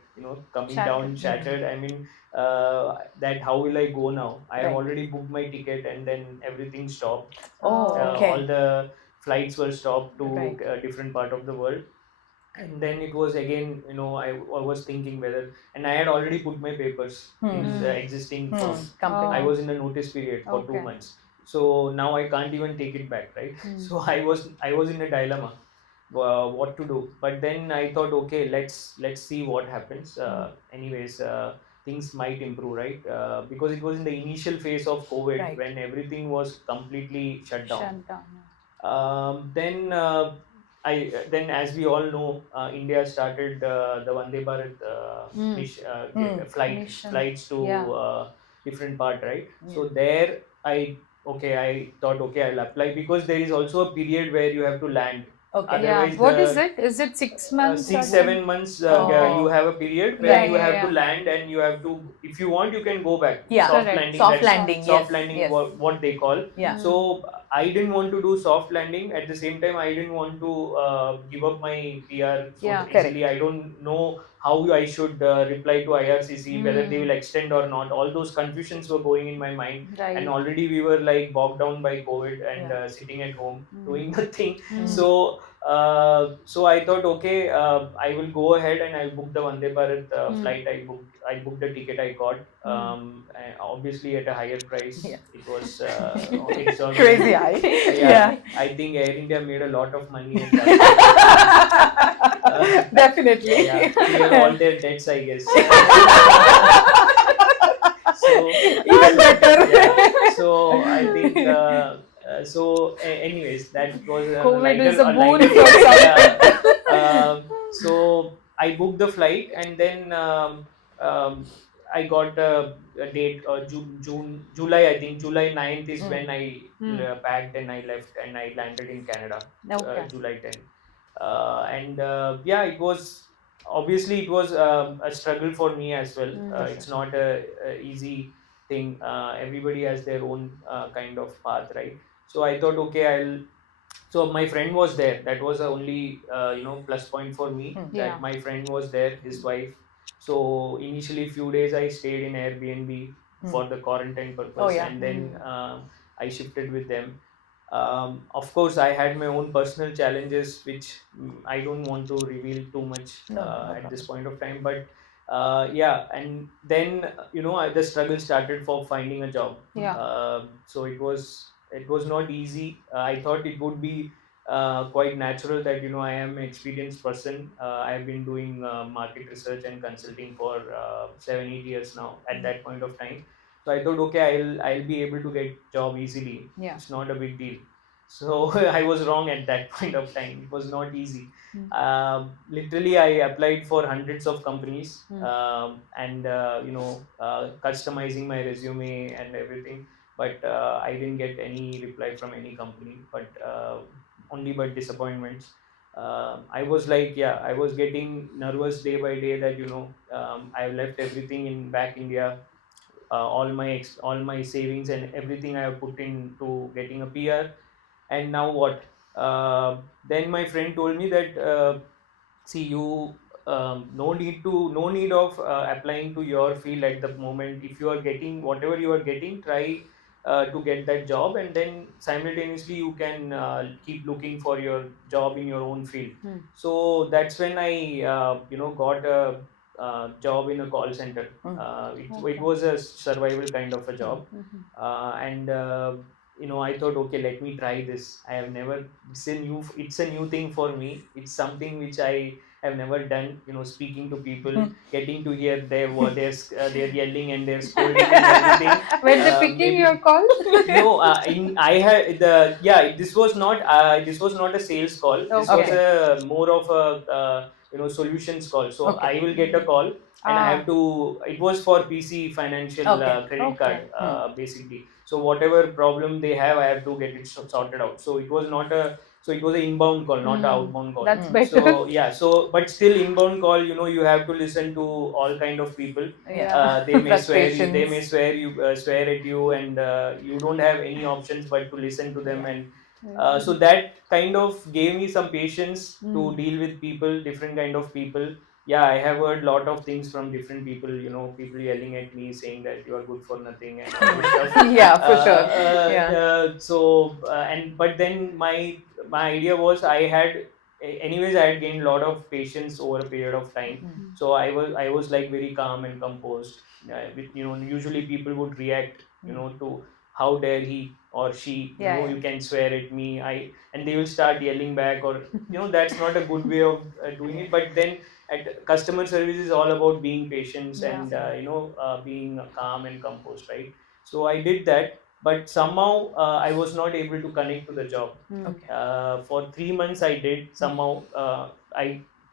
coming down, shattered. I mean, that how will I go now? I have Right. already booked my ticket, and then everything stopped. Oh, okay. All the flights were stopped to Right. a different part of the world. And then it was again, I was thinking whether, and I had already put my papers in the existing firm. Company. I was in a notice period for 2 months. So now I can't even take it back, right? So I was in a dilemma, what to do. But then I thought, okay, let's see what happens. Anyways, things might improve, right? Because it was in the initial phase of COVID, Right. when everything was completely shut down. Shut down. Then then, as we all know, India started the Vande Bharat Mission. flights to Yeah. different part, right? Yeah. So there, I thought, okay, I'll apply, because there is also a period where you have to land. Okay. Yeah. Otherwise, What is it? Is it 6 months? or 6-7 months, Oh. you have a period where Right. you have to Yeah. land, and you have to, if you want, you can go back. Yeah. Soft Correct. landing. Soft That's landing. soft Yes. landing, Yes. what they call. Yeah. So I didn't want to do soft landing. At the same time, I didn't want to give up my PR so Yeah. easily. I don't know how I should reply to IRCC, whether they will extend or not. All those confusions were going in my mind, Right. and already we were like bogged down by COVID, and Yeah. sitting at home doing nothing. Mm. So I thought, okay, I will go ahead and I'll book the Vande Bharat flight. I booked the ticket. I got and obviously at a higher price. Yeah. It was exorbitant. Crazy high. Yeah, I think Air India made a lot of money at that point. Definitely. Yeah, clear all their debts, I guess. So Even better. yeah, so I think anyways, that was a COVID is a boon lighter for note. some Yeah. So I booked the flight, and then I got a date, July. I think July 9th is when I packed and I left, and I landed in Canada. Okay. July 10th. And yeah, it was obviously, it was a struggle for me as well. It's not a easy thing. Everybody has their own kind of path, right? So I thought, okay, so my friend was there. That was the only plus point for me, Yeah. that my friend was there, his wife. So initially few days I stayed in Airbnb for the quarantine purpose. Oh, yeah. And then I shifted with them. Of course, I had my own personal challenges, which I don't want to reveal too much No, no at this problem. point of time. But yeah, and then the struggle started for finding a job. Yeah. So it was not easy. I thought it would be quite natural that I am an experienced person. I have been doing market research and consulting for 7-8 years now. At that point of time, so I thought, okay, I'll be able to get job easily. Yeah. It's not a big deal. So I was wrong at that point of time. It was not easy. Literally, I applied for hundreds of companies, and customizing my resume and everything. But I didn't get any reply from any company. But only but disappointments. I was like, yeah, I was getting nervous day by day that I left everything in back India, all my savings and everything I have put into getting a PR, and now what? Then my friend told me that, see, you no need of applying to your field at the moment. If you are getting whatever you are getting, try to get that job, and then simultaneously you can keep looking for your job in your own field. So that's when I got a job in a call center. It was a survival kind of a job. And I thought, okay, let me try this. I have never, it's a new thing for me. It's something which I I've never done, speaking to people, getting to hear they're yelling and they're scolding and everything. Were they picking Maybe your call? no, in I had the yeah. This was not a sales call. This was Okay. a more of a solutions call. So Okay. I will get a call and I have to. It was for PC financial Okay. credit Okay. card basically. So whatever problem they have, I have to get it sorted out. So it was not a. So it was an inbound call, not an outbound call. That's Mm. better. So yeah, but still inbound call, you have to listen to all kind of people. Yeah. They may swear you, Frustrations. swear at you, and you don't have any options but to listen to them. Yeah. And so that kind of gave me some patience to Mm. deal with people, different kind of people. Yeah, I have heard lot of things from different people, people yelling at me saying that you are good for nothing and all this stuff. Yeah, for sure. Yeah. And but then my idea was anyways I had gained a lot of patience over a period of time. Mm. So I was like very calm and composed. Usually people would react, to how dare he or she, Yeah, you can swear at me, and they will start yelling back, or that's not a good way of doing Yeah. it. But then at customer service is all about being patient Yeah. and being calm and composed, right? So I did that, but somehow I was not able to connect to the job. Okay. For 3 months I did somehow. I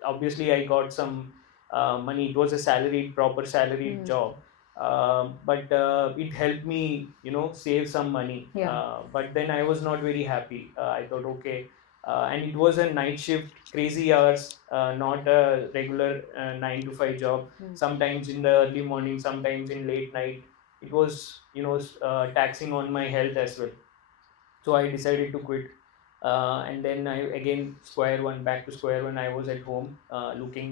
Obviously I got some money. It was a proper salaried job. But it helped me, save some money. Yeah. But then I was not very happy. I thought, okay, and it was a night shift, crazy hours, not a regular 9 to 5 job. Sometimes in the early morning, sometimes in late night. It was, taxing on my health as well. So I decided to quit. And then I again back to square one. I was at home,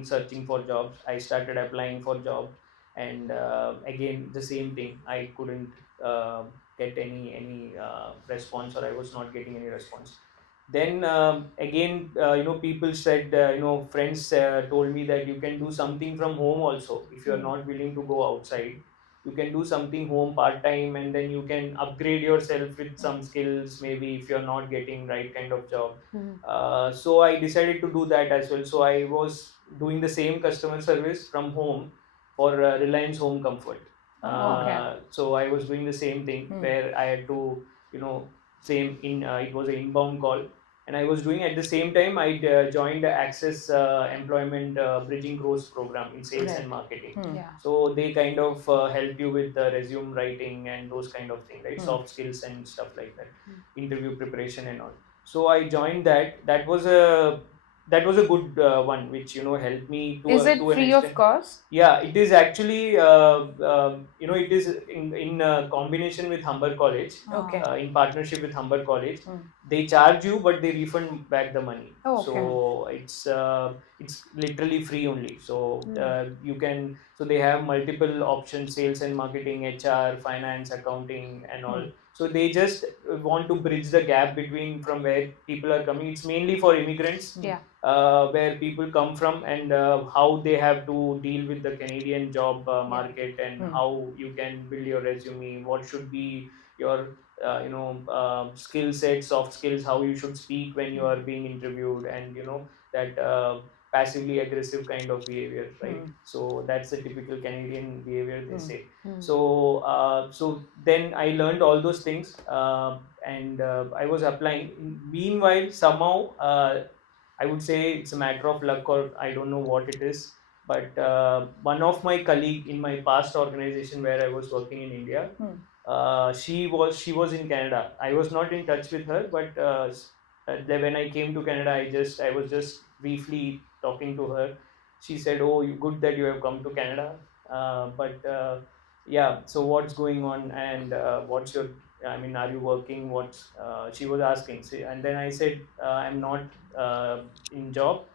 searching for jobs. I started applying for jobs, and again the same thing. I couldn't get any response, or I was not getting any response. Then again, people said, friends told me that you can do something from home also if you are not willing to go outside. You can do something home part time, and then you can upgrade yourself with some skills, maybe if you're not getting right kind of job. So I decided to do that as well. So I was doing the same customer service from home for Reliance Home Comfort. Okay. So I was doing the same thing where I had to, same in it was an inbound call, and I was doing at the same time. I joined the Access Employment Bridging Growth program in sales Right. and marketing. Yeah. So they kind of help you with resume writing and those kind of things, right? Soft skills and stuff like that, interview preparation and all. So I joined that. That was a good one, which helped me Is it to an free of extent. cost? Yeah, it is actually, it is in combination with Humber College, Okay. in partnership with Humber College. Mm. They charge you, but they refund back the money. Oh, okay. So it's literally free only. So you can. So they have multiple options: sales and marketing, HR, finance, accounting, and all. So they just want to bridge the gap between from where people are coming. It's mainly for immigrants, Yeah. where people come from, and how they have to deal with the Canadian job market, and how you can build your resume, what should be your skill set, soft skills, how you should speak when you are being interviewed, and that passively aggressive kind of behavior, right? So that's the typical Canadian behavior, they say. So then I learned all those things, and I was applying. Meanwhile, somehow, I would say it's a matter of luck, or I don't know what it is. But one of my colleague in my past organization where I was working in India, she was in Canada. I was not in touch with her, but when I came to Canada, I was just briefly talking to her. She said, "Oh, good that you have come to Canada." But yeah, so what's going on, and what's your? I mean, are you working? What's she was asking. And then I said, I'm not in job.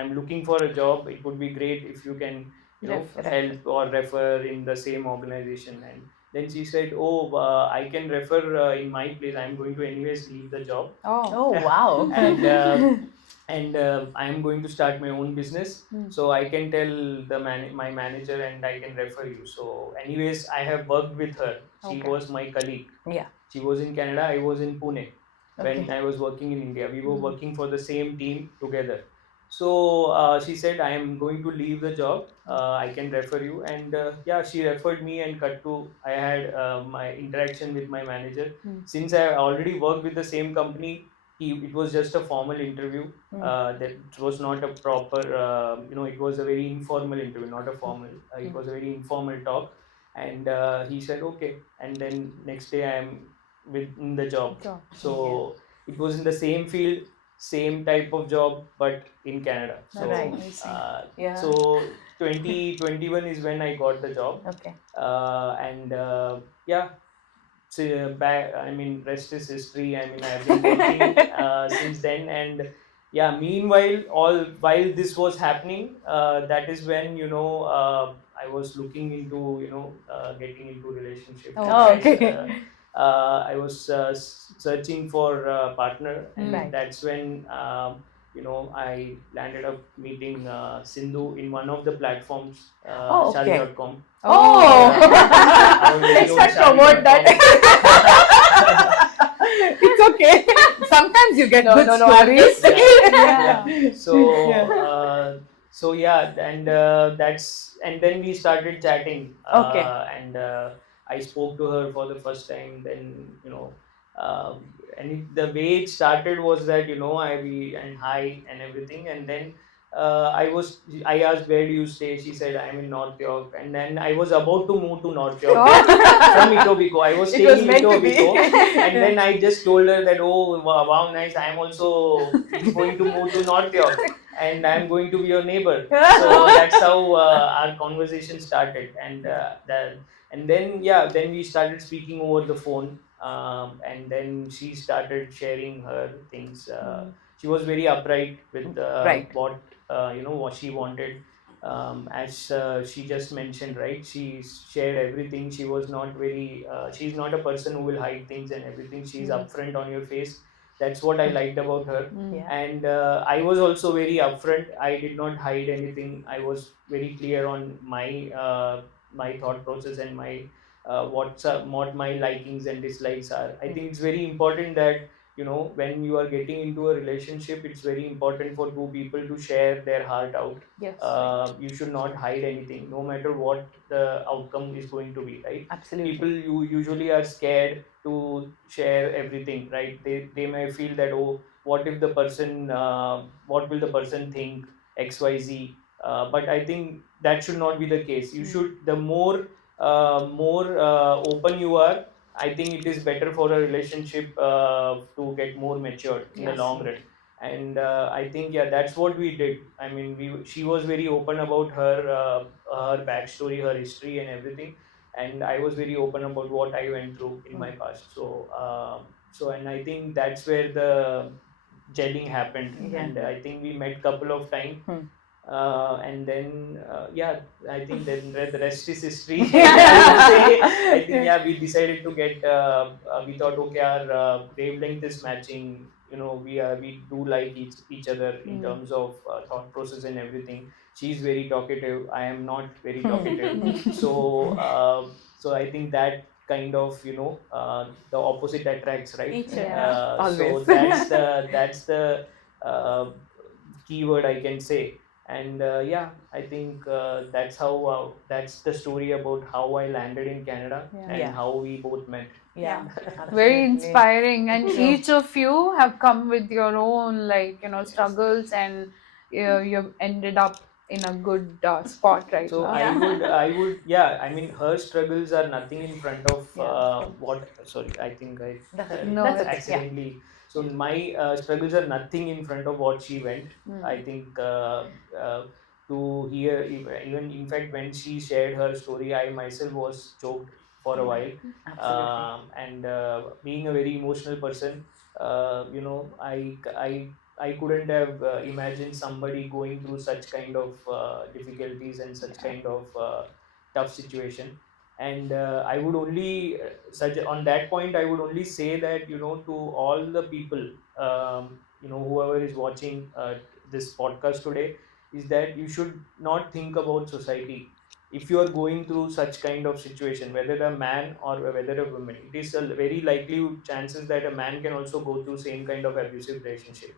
I'm looking for a job. It would be great if you can, Refer. help or refer in the same organization. And then she said, "Oh, I can refer in my place. I'm going to anyways leave the job." Oh. Oh, wow. And I'm going to start my own business, so I can tell my manager, and I can refer you. So anyways, I have worked with her. She Okay. was my colleague. Yeah. She was in Canada, I was in Pune. When Okay. I was working in India, we were working for the same team together. So she said, I am going to leave the job. I can refer you. And yeah, she referred me, and cut to I had my interaction with my manager. Since I already worked with the same company, it was just a formal interview. That was not a proper, it was a very informal interview, not a formal. It was a very informal talk. And he said, okay. And then next day I am within the job. So it was in the same field, same type of job, but in Canada. So, Right. Yeah. so 2021 is when I got the job. Okay. And yeah, so back, I mean, rest is history. I mean, I've been working since then. And yeah, meanwhile, all while this was happening, that is when, I was looking into, getting into relationship. And Oh, okay. I was searching for a partner. And Right. that's when, I landed up meeting Sindhu in one of the platforms, Oh, okay. shadi.com. Oh, Our very let's own not promote that. shadi.com. It's okay. Sometimes you get No, good no, no, I'm stories. just- Yeah. So, so yeah, and and then we started chatting. Okay. And I spoke to her for the first time. Then, and the way it started was that, and hi and everything. And then I asked, where do you stay? She said, I'm in North York. And then I was about to move to North York from Etobicoke. I was It staying was in meant to be. Etobicoke. And then I just told her that, oh, wow, nice. I'm also going to move to North York, and I'm going to be your neighbor. So that's how our conversation started. And and then, yeah, then we started speaking over the phone. And then she started sharing her things. She was very upright with Right. what what she wanted. As she just mentioned, right, she shared everything. She was not very she's not a person who will hide things and everything. She's upfront on your face. That's what I liked about her. Yeah. And I was also very upfront. I did not hide anything. I was very clear on my thought process, and my what my likings and dislikes are. I think it's very important that, when you are getting into a relationship, it's very important for two people to share their heart out. Yes. You should not hide anything, no matter what the outcome is going to be, right? Absolutely. People, you usually are scared to share everything, right? They may feel that, oh, what if the person what will the person think, xyz. But I think that should not be the case. You should, the more open you are, I think it is better for a relationship to get more matured in the long run. And I think, yeah, that's what we did. I mean, she was very open about her backstory, her history and everything. And I was very open about what I went through in my past. So and I think that's where the gelling happened. Yeah. And I think we met couple of time. And then yeah, I think then the rest is history. I would say. I think, yeah, we decided to get we thought, okay, our wavelength is matching. We do like each other in terms of thought process and everything. She's very talkative, I am not very talkative. So so I think that kind of, the opposite attracts, right? So Always. that's the uh, keyword I can say. And yeah, I think that's the story about how I landed in Canada and Yeah. how we both met. Yeah. Very Absolutely. inspiring, and True. each of you have come with your own, like, struggles, and you've ended up in a good spot right So now. yeah, I mean, her struggles are nothing in front of Yeah. what. Sorry, I think I That's okay. No, That's it's okay. Yeah. accidentally. So my struggles are nothing in front of what she went. I think to hear, even in fact, when she shared her story, I myself was choked for a while. Absolutely. And being a very emotional person, I couldn't have imagined somebody going through such kind of difficulties and such kind of tough situation. And I would only on that point, I would only say that, to all the people, whoever is watching this podcast today, is that you should not think about society. If you are going through such kind of situation, whether a man or whether a woman, it is a very likely chances that a man can also go through same kind of abusive relationship.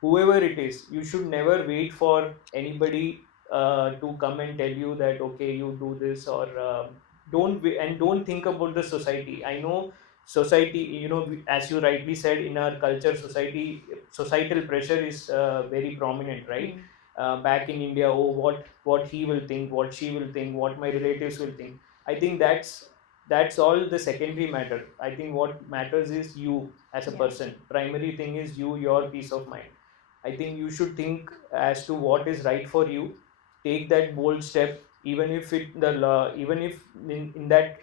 whoever it is, you should never wait for anybody to come and tell you that okay, you do this, or and don't think about the society. I know society, as you rightly said, in our culture, societal pressure is very prominent, right? Back in India, oh, what he will think, what she will think, what my relatives will think. I think that's all the secondary matter. I think what matters is you as a Yeah. person. Primary thing is you, your peace of mind. I think you should think as to what is right for you. Take that bold step, even if even if in that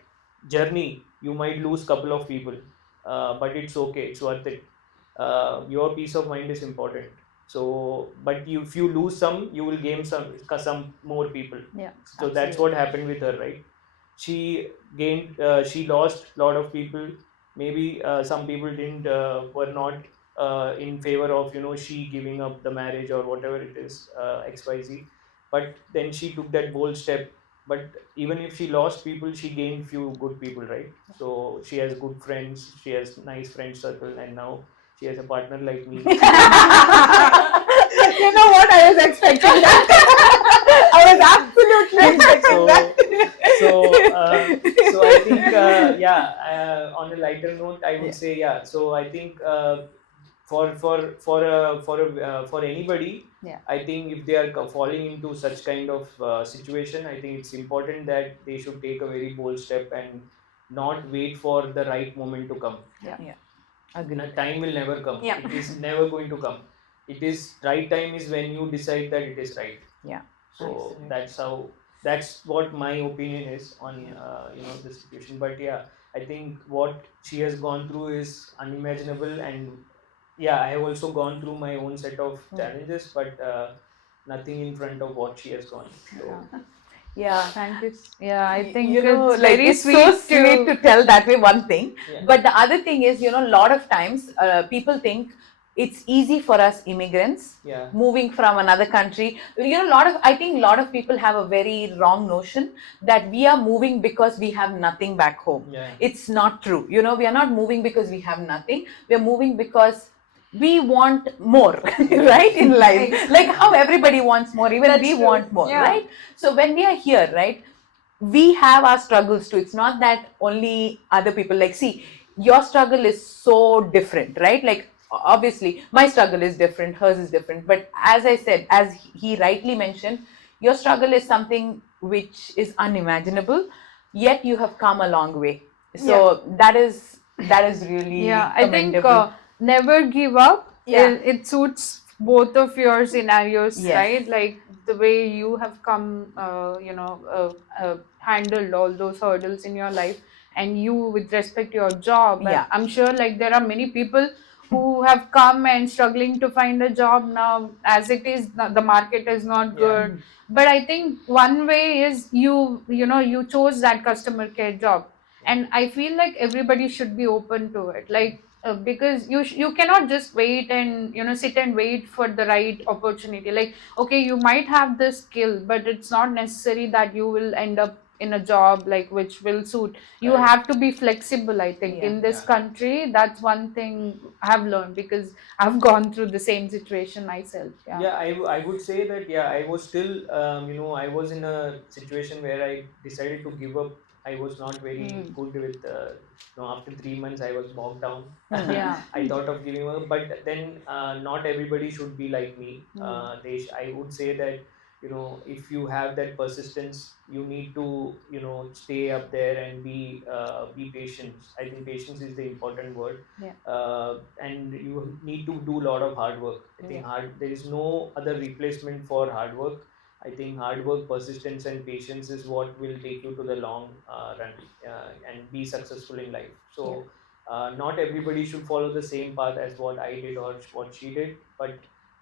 journey you might lose couple of people, but it's okay, it's worth it. Your peace of mind is important. So, but if you lose some, you will gain some more people. Yeah, So that's what happened with her, right? She lost a lot of people. Maybe some people didn't were not in favor of she giving up the marriage or whatever it is, XYZ. But then she took that bold step. But even if she lost people, she gained few good people, right? So she has good friends, she has nice friend circle, and now she has a partner like me. You know what? I was expecting that. I was absolutely expecting So, that. so I think on a lighter note, I would say So I think for anybody, Yeah. I think if they are falling into such kind of situation, I think it's important that they should take a very bold step and not wait for the right moment to come. Agreed. Time will never come. Yeah. It is never going to come. It is right time is when you decide that it is right. Yeah. So Absolutely. that's what my opinion is on the situation. But yeah, I think what she has gone through is unimaginable, and yeah, I have also gone through my own set of challenges, but nothing in front of what she has gone. So Yeah. Thank you. Yeah, I think You know, it's like very it's so sweet sweet to tell that way, one thing. yeah, But the other thing is, a lot of times people think it's easy for us immigrants yeah, moving from another country. I think a lot of people have a very wrong notion that we are moving because we have nothing back home. yeah, It's not true. We are not moving because we have nothing. We are moving because we want more, right, in life. Like how everybody wants more, even That's we true. want more, Yeah. right? So when we are here, right, we have our struggles too. It's not that only other people, like, see, your struggle is so different, right? Like, obviously my struggle is different, hers is different, but as I said, as he rightly mentioned, your struggle is something which is unimaginable, yet you have come a long way. So that is really Yeah, I think commendable. never give up. Yeah. It suits both of your scenarios, Yes. right? Like the way you have come, handled all those hurdles in your life, and you with respect to your job. Yeah. I'm sure like there are many people who have come and struggling to find a job now. As it is, the market is not yeah, good. But I think one way is you chose that customer care job, and I feel like everybody should be open to it, like because you cannot just wait and sit and wait for the right opportunity. Like, okay, you might have the skill, but it's not necessary that you will end up in a job like which will suit you. Right. Have to be flexible, I think, Yeah. in this Yeah. country. That's one thing I've learned, because I've gone through the same situation myself. Yeah, I would say that yeah, I was still I was in a situation where I decided to give up. I was not very good with after 3 months I was bogged down. Yeah. I thought of giving up, but then not everybody should be like me. I would say that if you have that persistence, you need to stay up there and be patient. I think patience is the important word. Yeah. And you need to do a lot of hard work. I think there is no other replacement for hard work. I think hard work, persistence, and patience is what will take you to the long run and be successful in life. So, not everybody should follow the same path as what I did or what she did, but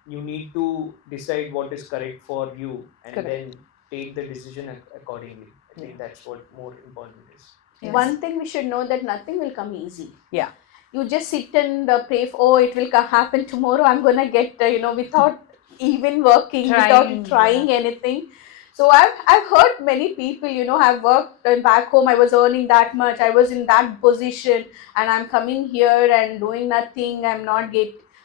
you need to decide what is correct for you and Correct. then take the decision accordingly. I think that's what more important is. Yes. One thing we should know, that nothing will come easy. Yeah. You just sit and pray for, oh, it will happen tomorrow. I'm gonna get without even working, Trying, without trying anything. So I've heard many people, have worked back home. I was earning that much. I was in that position, and I'm coming here and doing nothing. I'm not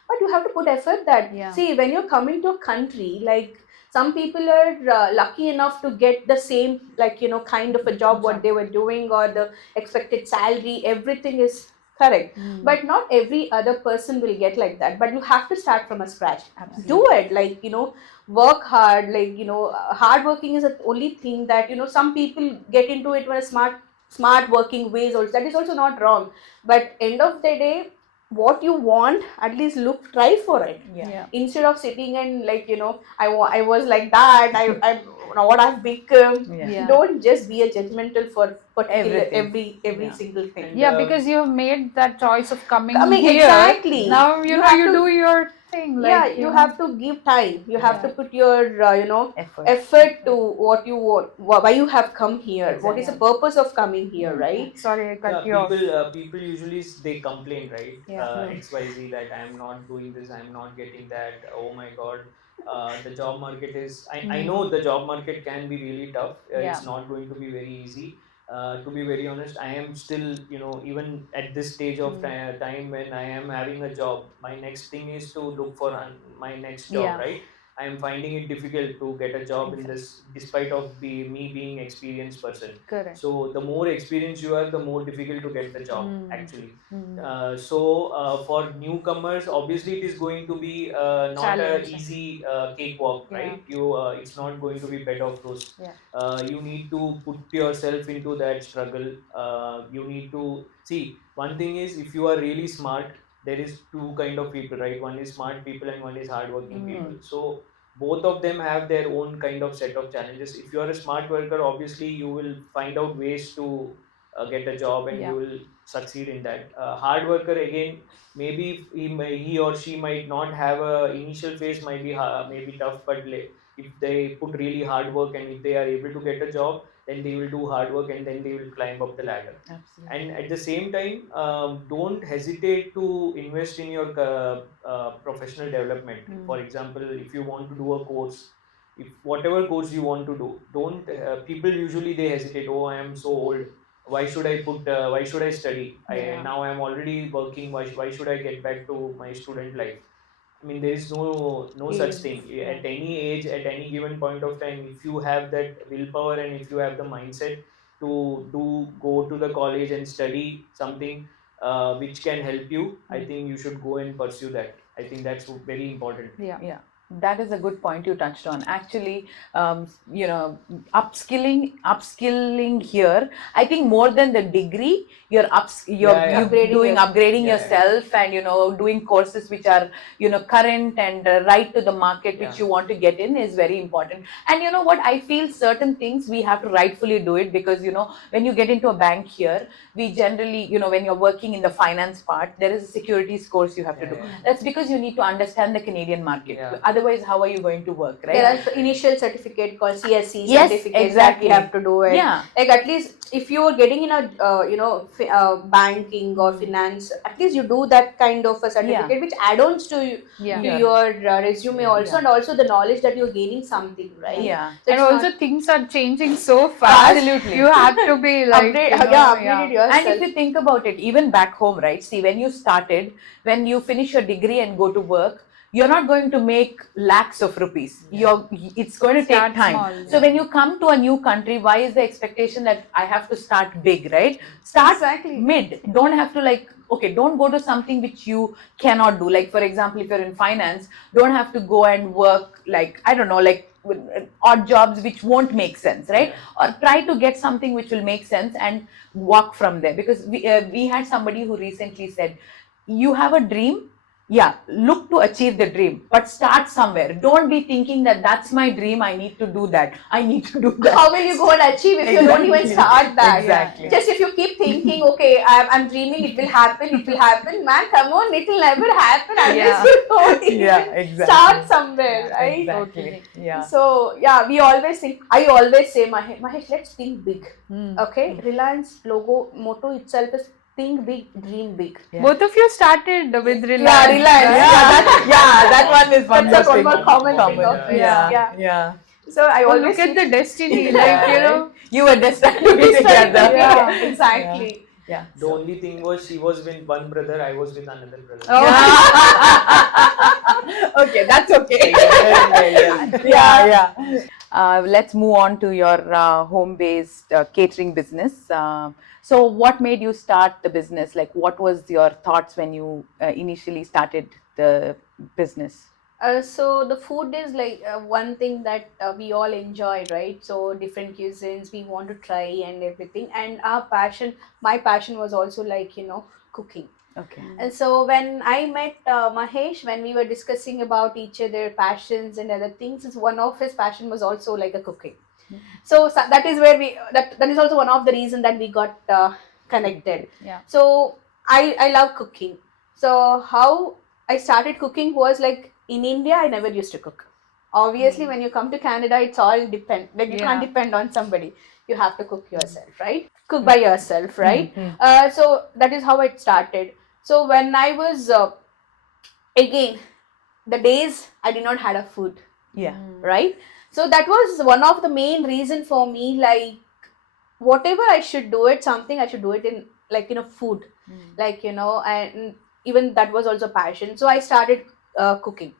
but you have to put effort that, Yeah. see, when you're coming to a country, like some people are lucky enough to get the same, like, kind of a job what they were doing, or the expected salary, everything is correct. But not every other person will get like that, but you have to start from a scratch. Do it, like, work hard, like, hard working is the only thing that, some people get into it with a smart working ways also, that is also not wrong, but end of the day, what you want, at least try for it, Yeah. instead of sitting and, like, I was like that, I what I've become. Yeah. Don't just be a judgmental for particular Everything. every Yeah. single thing. And, Yeah, because you have made that choice of coming I mean, here. exactly. Now You have you to- do your thing. yeah, Like, you have to give time, you have to Yeah. put your Effort. effort to what you want, why you have come here, what is the Exactly. purpose of coming here, right? Sorry, I cut yeah, you off. people usually they complain, right? Yeah. XYZ, that I am not doing this, I am not getting that. Oh my God, the job market is. I know the job market can be really tough. Yeah. It's not going to be very easy. To be very honest, I am still, even at this stage of time when I am having a job, my next thing is to look for my next job, Yeah. right? I am finding it difficult to get a job in Exactly. this, despite of me being experienced person. Correct. So the more experienced you are, the more difficult to get the job, actually. So for newcomers, obviously it is going to be not a Challenge. easy cakewalk, Yeah. right? It's not going to be bed of rose. Yeah. You need to put yourself into that struggle. You need to see, one thing is, if you are really smart, there is two kind of people, right? One is smart people and one is hardworking people. So both of them have their own kind of set of challenges. If you are a smart worker, obviously you will find out ways to get a job, and Yeah. you will succeed in that. Hard worker, again, maybe he or she might not have a initial phase, might be maybe tough, but if they put really hard work and if they are able to get a job, then they will do hard work and then they will climb up the ladder. Absolutely. And at the same time, don't hesitate to invest in your professional development. For example, if you want to do a course, if whatever course you want to do, don't people usually they hesitate. Oh, I am so old, why should I study? Yeah. Now I am already working, why should I get back to my student life? I mean, there is no such Yes. thing. At any age, at any given point of time, if you have that willpower and if you have the mindset to go to the college and study something which can help you, I think you should go and pursue that. I think that's very important. Yeah, that is a good point you touched on. Actually, upskilling here. I think more than the degree, you're upgrading Yeah. yourself, and doing courses which are current and right to the market, which Yeah. you want to get in, is very important. And you know what? I feel certain things we have to rightfully do it, because when you get into a bank here, we generally, when you're working in the finance part, there is a securities course you have to do. Yeah. That's because you need to understand the Canadian market. Yeah. Otherwise, how are you going to work, right? There are initial certificate called CSC Yes, certificate exactly. that we have to do it. Yeah. Like, at least if you are getting in a banking or finance, at least you do that kind of a certificate, which add-ons to Yeah. your resume also, Yeah. and also the knowledge that you're gaining something, right? Yeah. So And it's also not- things are changing so fast. Absolutely. You have to be like upgrade it yourself. And if you think about it, even back home, right? See, when you finish your degree and go to work, you're not going to make lakhs of rupees. It's going to Start take time. small. So when you come to a new country, why is the expectation that I have to start big, right? Start Exactly. mid. Don't have to don't go to something which you cannot do. Like, for example, if you're in finance, don't have to go and work with odd jobs which won't make sense, right? Or try to get something which will make sense and walk from there. Because we had somebody who recently said, you have a dream, look to achieve the dream, but start somewhere. Don't be thinking that that's my dream, I need to do that. How will you go and achieve if you don't even start that? Exactly. Just if you keep thinking, okay, I'm dreaming, it will happen, man, come on, it will never happen unless you don't even start somewhere, right? Exactly. Yeah. So we always think, I always say, Mahesh, let's think big. Okay, Reliance logo motto itself is think big, dream big. Both of you started with Reliance. Yeah, Reliance. That one is one That's more one more common thing of it. Yeah. So I Oh, always look at the destiny, You were destined to be together. Yeah, exactly. Yeah. The only thing was she was with one brother, I was with another brother. Okay, that's okay. Elder. Yeah. Let's move on to your home-based catering business. So, what made you start the business? Like, what was your thoughts when you initially started the business? So the food is like one thing that we all enjoy, right? So different cuisines we want to try and everything. And our passion, my passion was also like, cooking. Okay. And so when I met Mahesh, when we were discussing about each other passions and other things, one of his passion was also like a cooking. So that is where that is also one of the reason that we got connected. Yeah. So I love cooking. So how I started cooking was like in India I never used to cook. Obviously when you come to Canada it's all depend, like you can't Yeah. depend on somebody. You have to cook yourself, right? Cook by yourself, right? Mm-hmm. So that is how it started. So when I was again the days I did not had a food, Yeah. right? So that was one of the main reason for me, like whatever I should do it, something I should do it in, like food, like and even that was also passion. So I started cooking,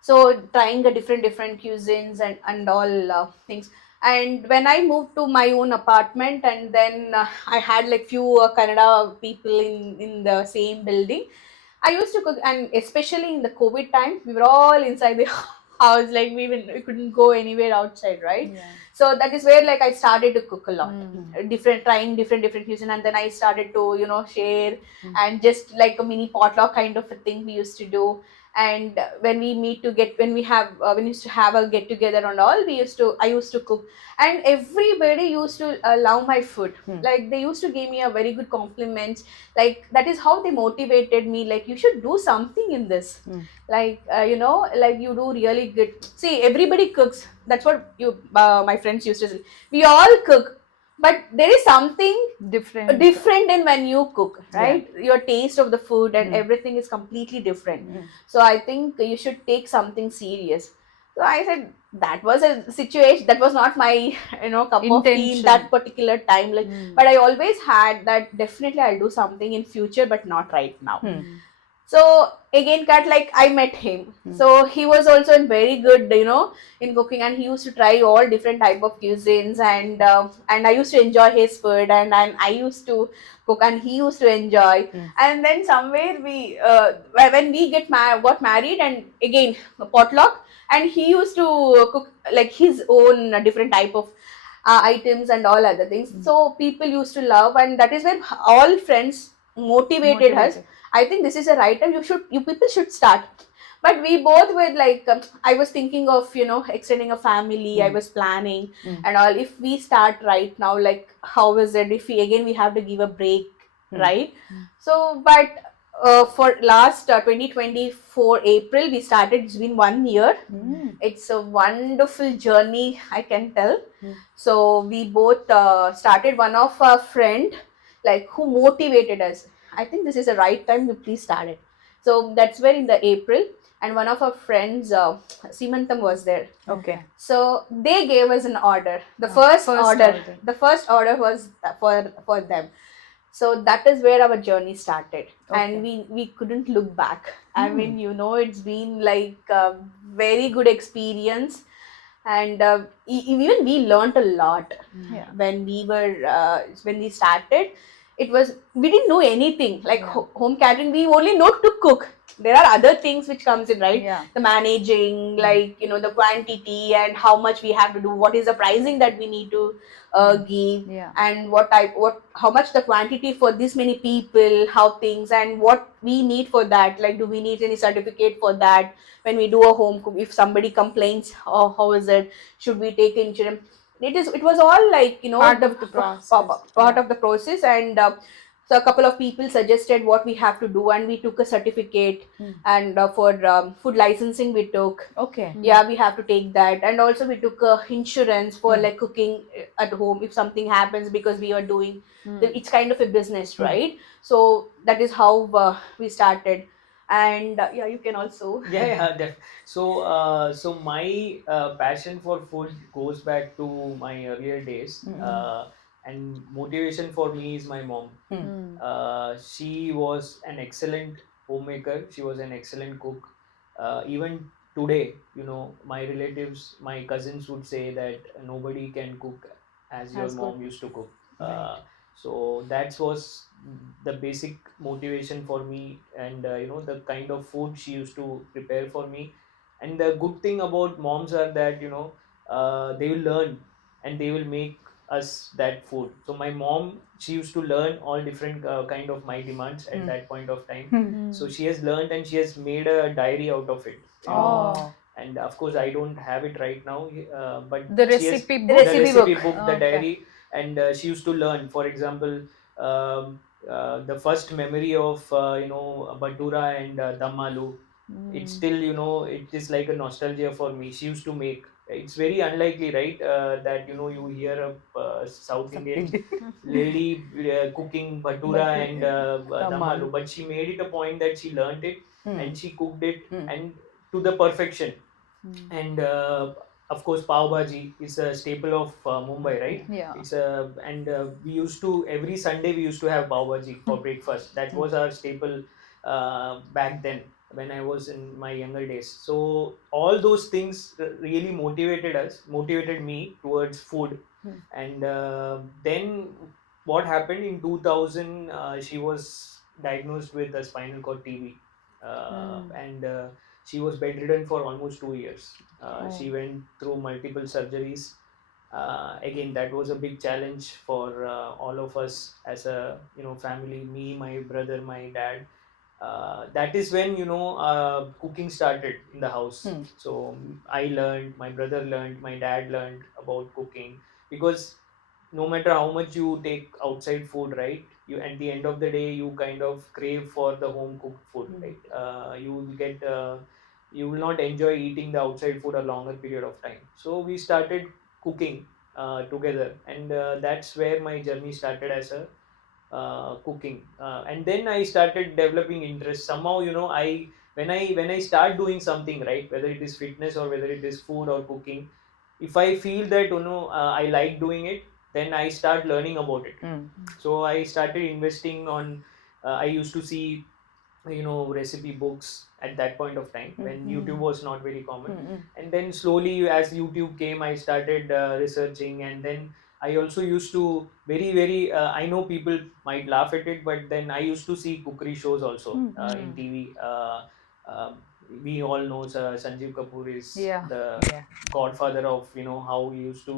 so trying the different cuisines and all things. And when I moved to my own apartment, and then I had like few Kannada people in the same building, I used to cook. And especially in the COVID time, we were all inside the house, like we couldn't go anywhere outside, right? Yeah. So that is where like I started to cook a lot, Mm. trying different cuisine. And then I started to share, and just like a mini potluck kind of a thing we used to do. And when we meet to get when we have when we used to have a get together and all, I used to cook. And everybody used to love my food. Like they used to give me a very good compliments. Like that is how they motivated me, like you should do something in this. Like like you do really good. See, everybody cooks. That's what you my friends used to say. We all cook, but there is something Different. different in when you cook, Yeah. right? Your taste of the food and everything is completely different. So I think you should take something serious. So I said that was a situation, that was not my cup of tea in that Intention. particular time, like. But I always had that definitely I'll do something in future, but not right now. So again, Kat, like I met him. So he was also in very good, in cooking, and he used to try all different type of cuisines, and I used to enjoy his food, and I used to cook, and he used to enjoy. And then somewhere we, when we got married, and again a potluck, and he used to cook like his own different type of items and all other things. So people used to love, and that is when all friends motivated us. I think this is the right time. You people should start. But we both were like, I was thinking of extending a family. I was planning and all. If we start right now, like how is it? If we have to give a break, right? So, but for last 2024 April we started. It's been 1 year. It's a wonderful journey, I can tell. So we both started. One of our friend, like who motivated us. I think this is the right time to please start it. So that's where in the April, and one of our friends, Simantam, was there. Okay. So they gave us an order. The the first order was for them. So that is where our journey started, and we couldn't look back. I mean, it's been like a very good experience, and even we learned a lot. Yeah. When we started, it was, we didn't know anything like home catering. We only know to cook. There are other things which comes in, right? The managing, like the quantity and how much we have to do, what is the pricing that we need to give, and how much the quantity for this many people, how things, and what we need for that. Like, do we need any certificate for that? When we do a home cook, if somebody complains, oh, how is it, should we take insurance? It was all like Part of the process. part of the process. And so a couple of people suggested what we have to do, and we took a certificate. And for food licensing we took. Okay. Yeah, we have to take that. And also we took insurance for like cooking at home if something happens, because we are doing it's kind of a business, right? So that is how we started. And yeah, you can also. So my passion for food goes back to my earlier days. and motivation for me is my mom. She was an excellent homemaker. She was an excellent cook. Even today, my relatives, my cousins would say that nobody can cook as your As good. mom used to cook. So that was the basic motivation for me, and the kind of food she used to prepare for me. And the good thing about moms are that they will learn and they will make us that food. So my mom, she used to learn all different kind of my demands at that point of time. So she has learned and she has made a diary out of it. Oh. And of course I don't have it right now, but The she has recipe The book. the recipe recipe book. book, the Okay. diary, and she used to learn. For example, the first memory of batura and dam aloo, it's still, it is like a nostalgia for me. She used to make. It's very unlikely, right? That you hear a South Indian lady cooking bhatura and dam aloo, but she made it a point that she learned it and she cooked it and to the perfection. And of course pav bhaji is a staple of Mumbai, right? Yeah. It's a and we used to, every Sunday we used to have pav bhaji for breakfast. That was our staple back then when I was in my younger days. So all those things really motivated me towards food. And then what happened in 2000, she was diagnosed with a spinal cord TB, and she was bedridden for almost 2 years. She went through multiple surgeries. Again, that was a big challenge for all of us as a family. Me, my brother, my dad. That is when cooking started in the house. So I learned, my brother learned, my dad learned about cooking, because no matter how much you take outside food, right, you at the end of the day you kind of crave for the home cooked food, right? You will get you will not enjoy eating the outside food a longer period of time. So we started cooking together, and that's where my journey started as a cooking. And then I started developing interest somehow. When I start doing something, right, whether it is fitness or whether it is food or cooking, if I feel that I like doing it, then I start learning about it. So I started investing on I used to see recipe books at that point of time when YouTube was not very common. And then slowly, as YouTube came, I started researching. And then I also used to very very I know people might laugh at it, but then I used to see cookery shows also in TV. We all know Sanjeev Kapoor is Yeah. the Yeah. godfather of how he used to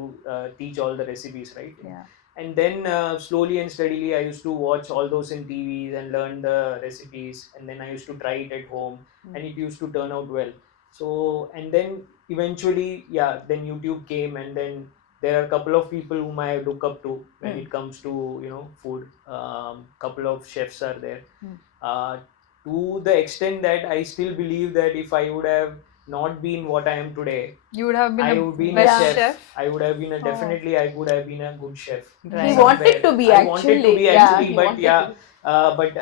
teach all the recipes, right? Yeah. And then slowly and steadily I used to watch all those in TVs and learn the recipes, and then I used to try it at home, and it used to turn out well. So, and then eventually, yeah, then YouTube came, and then there are a couple of people whom I look up to when it comes to food. Couple of chefs are there, uh, to the extent that I still believe that if I would have not been what I am today, You would have been I a would been a best chef. chef. I would have been a Oh. definitely. I would have been a good chef. Right. He Somewhere. wanted to be I wanted to be actually. Yeah, actually, he but wanted yeah, to. but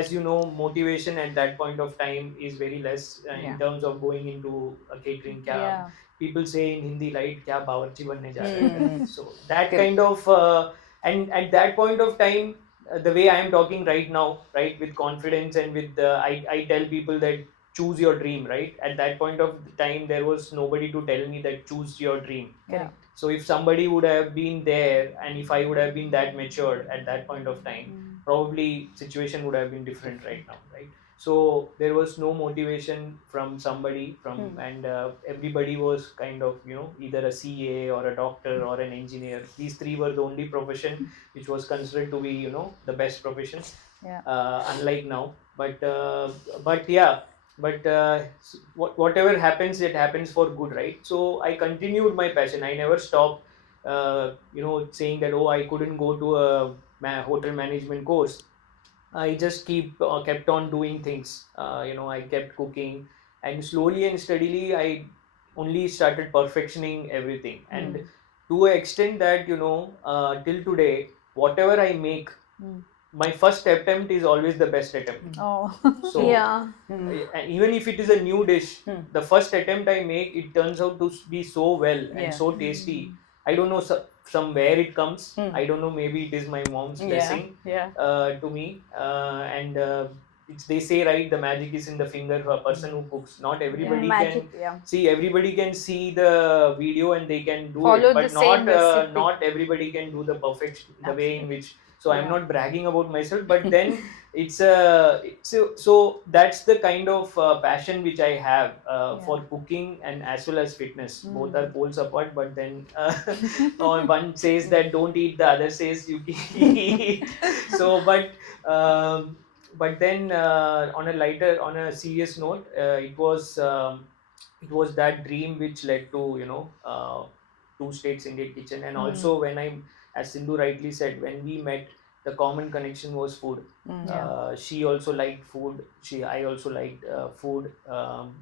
as you know, motivation at that point of time is very less in terms of going into a catering. Yeah. People say in Hindi, right? Kya bawarchi banne ja raha hai. So that Correct. kind of and at that point of time, the way I am talking right now, right, with confidence and with I tell people that choose your dream, right? At that point of time there was nobody to tell me that choose your dream. Yeah. So if somebody would have been there, and if I would have been that matured at that point of time, probably situation would have been different right now, right? So there was no motivation from somebody from and everybody was kind of either a CA or a doctor or an engineer. These three were the only profession which was considered to be the best profession, Yeah. unlike now. But yeah, but whatever happens, it happens for good, right? So I continued my passion. I never stopped saying that, oh, I couldn't go to a hotel management course. I just kept on doing things. I kept cooking, and slowly and steadily, I only started perfectioning everything. And to an extent that till today, whatever I make, my first attempt is always the best attempt. Oh. So Yeah. and even if it is a new dish, the first attempt I make, it turns out to be so well and so tasty I don't know, from where it comes. Mm. I don't know, maybe it is my mom's Yeah, blessing yeah. to me. And they say, right, the magic is in the finger of a person who cooks. Not everybody Magic, can yeah. see, everybody can see the video and they can do Follow it, the but same recipe. not everybody can do the perfection, the way in Absolutely. which. So I'm Yeah. not bragging about myself, but then so that's the kind of passion which I have for cooking and as well as fitness. Both are poles apart, but then one says that don't eat, the other says you can eat. So um, but then on a lighter, on a serious note, it was that dream which led to, two states Indian kitchen. And also, when I, as Sindhu rightly said, when we met, the common connection was food. She also liked food. I also liked food.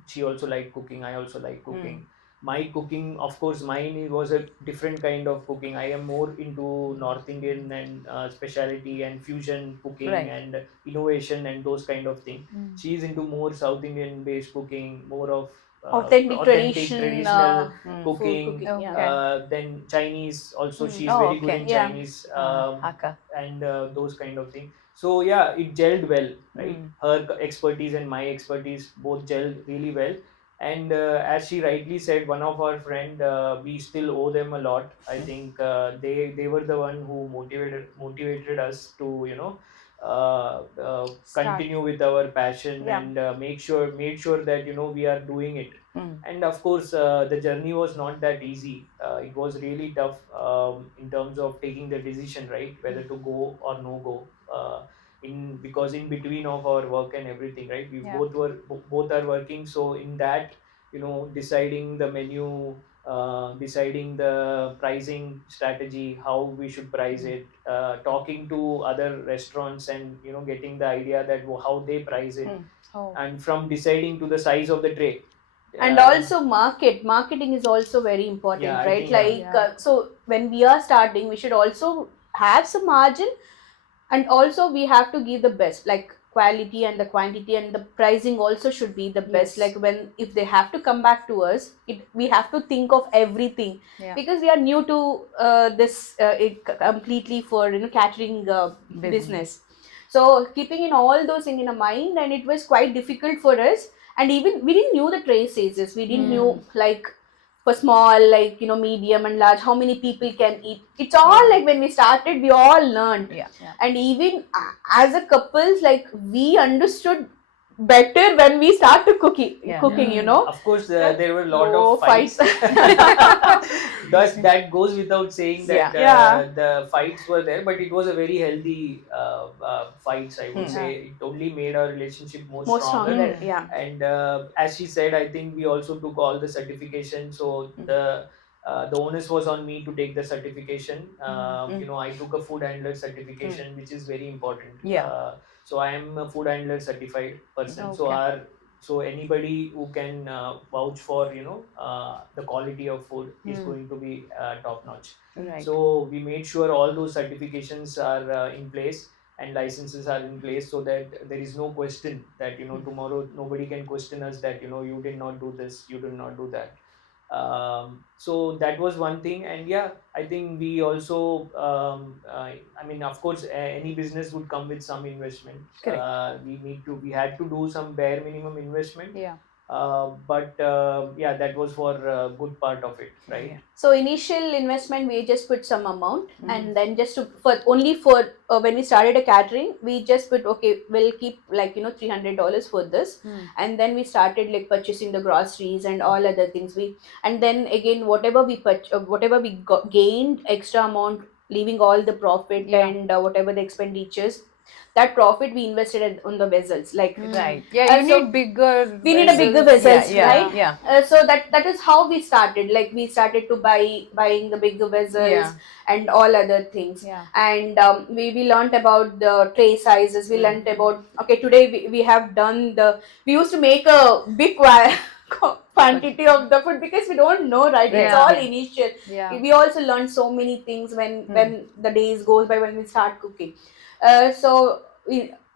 She also liked cooking. I also like cooking. My cooking, of course, mine was a different kind of cooking. I am more into North Indian and specialty and fusion cooking Right. and innovation and those kind of thing. She's into more South Indian based cooking, more of Authentic authentic tradition, traditional food cooking. cooking. Yeah. Okay. Then Chinese also, she's Oh, very good okay. in Yeah. Chinese, Haka. and those kind of thing. So yeah, it gelled well, right? Her expertise and my expertise both gelled really well. And as she rightly said, one of our friend, we still owe them a lot. I think they were the one who motivated us to, Start. continue with our passion, Yeah. and made sure that, we are doing it. And of course, the journey was not that easy. It was really tough, in terms of taking the decision, right, whether to go or no go. In Because in between of our work and everything, right, we Yeah. both are working. So in that, deciding the menu, deciding the pricing strategy, how we should price it, talking to other restaurants, and getting the idea that how they price it, Oh. and from deciding to the size of the tray. And also marketing is also very Yeah, important, I right? think, yeah. Like so when we are starting, we should also have some margin, and also we have to give the best, like quality and the quantity, and the pricing also should be the best. Yes. Like when, if they have to come back to us, we have to think of everything, Yeah. because we are new to this completely for catering business. So keeping in all those things in a mind, and it was quite difficult for us. And even we didn't knew the tray sizes, we didn't knew, like for small, like medium and large, how many people can eat. It's all like when we started, we all learned. Yeah. And even as a couples, like we understood better when we started cooking. Of course, there were a lot No of fights. That goes without saying that Yeah. the fights were there, but it was a very healthy fights, I would say. It only made our relationship more More stronger. stronger, yeah. And as she said, I think we also took all the certification. So the onus was on me to take the certification. I took a food handler certification, which is very important. Yeah. So I am a food handler certified person. So Okay. so anybody who can vouch for the quality of food is going to be top notch. Right. So we made sure all those certifications are in place and licenses are in place, so that there is no question that tomorrow nobody can question us that you did not do this, you did not do that. So that was one thing. And yeah, I think we also, I mean, of course, any business would come with some investment. Correct. We had to do some bare minimum investment. Yeah. But yeah, that was for a good part of it, right? So initial investment, we just put some amount, and then just for only for when we started a catering, we just put, okay, we'll keep like $300 for this, and then we started like purchasing the groceries and all other things. And then again, whatever we gained extra amount, leaving all the profit, Yeah. and whatever the expenditures, that profit we invested on the vessels, like Right. Yeah, you so need bigger. we need a bigger vessels. vessels, Yeah. right? Yeah. So that is how we started. Like we started to buying the bigger vessels, Yeah. and all other things. Yeah. And we learned about the tray sizes. We learned about, okay, today we have done we used to make a big quantity of the food, because we don't know, right? It's Yeah. all initial. Yeah. We also learned so many things when the days goes by, when we start cooking. So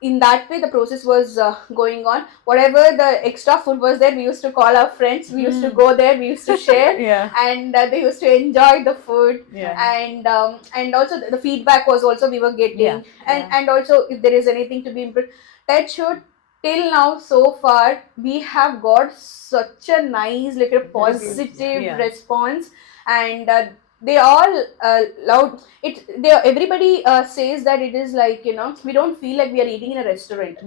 in that way the process was going on. Whatever the extra food was there, we used to call our friends, we used to go there, we used to share, Yeah. and they used to enjoy the food. Yeah. And also the feedback was also we were getting, and also if there is anything to be improved, that should till now so far we have got such a nice like a positive Yeah. response, and they all loved it. They everybody says that it is like, you know, we don't feel like we are eating in a restaurant.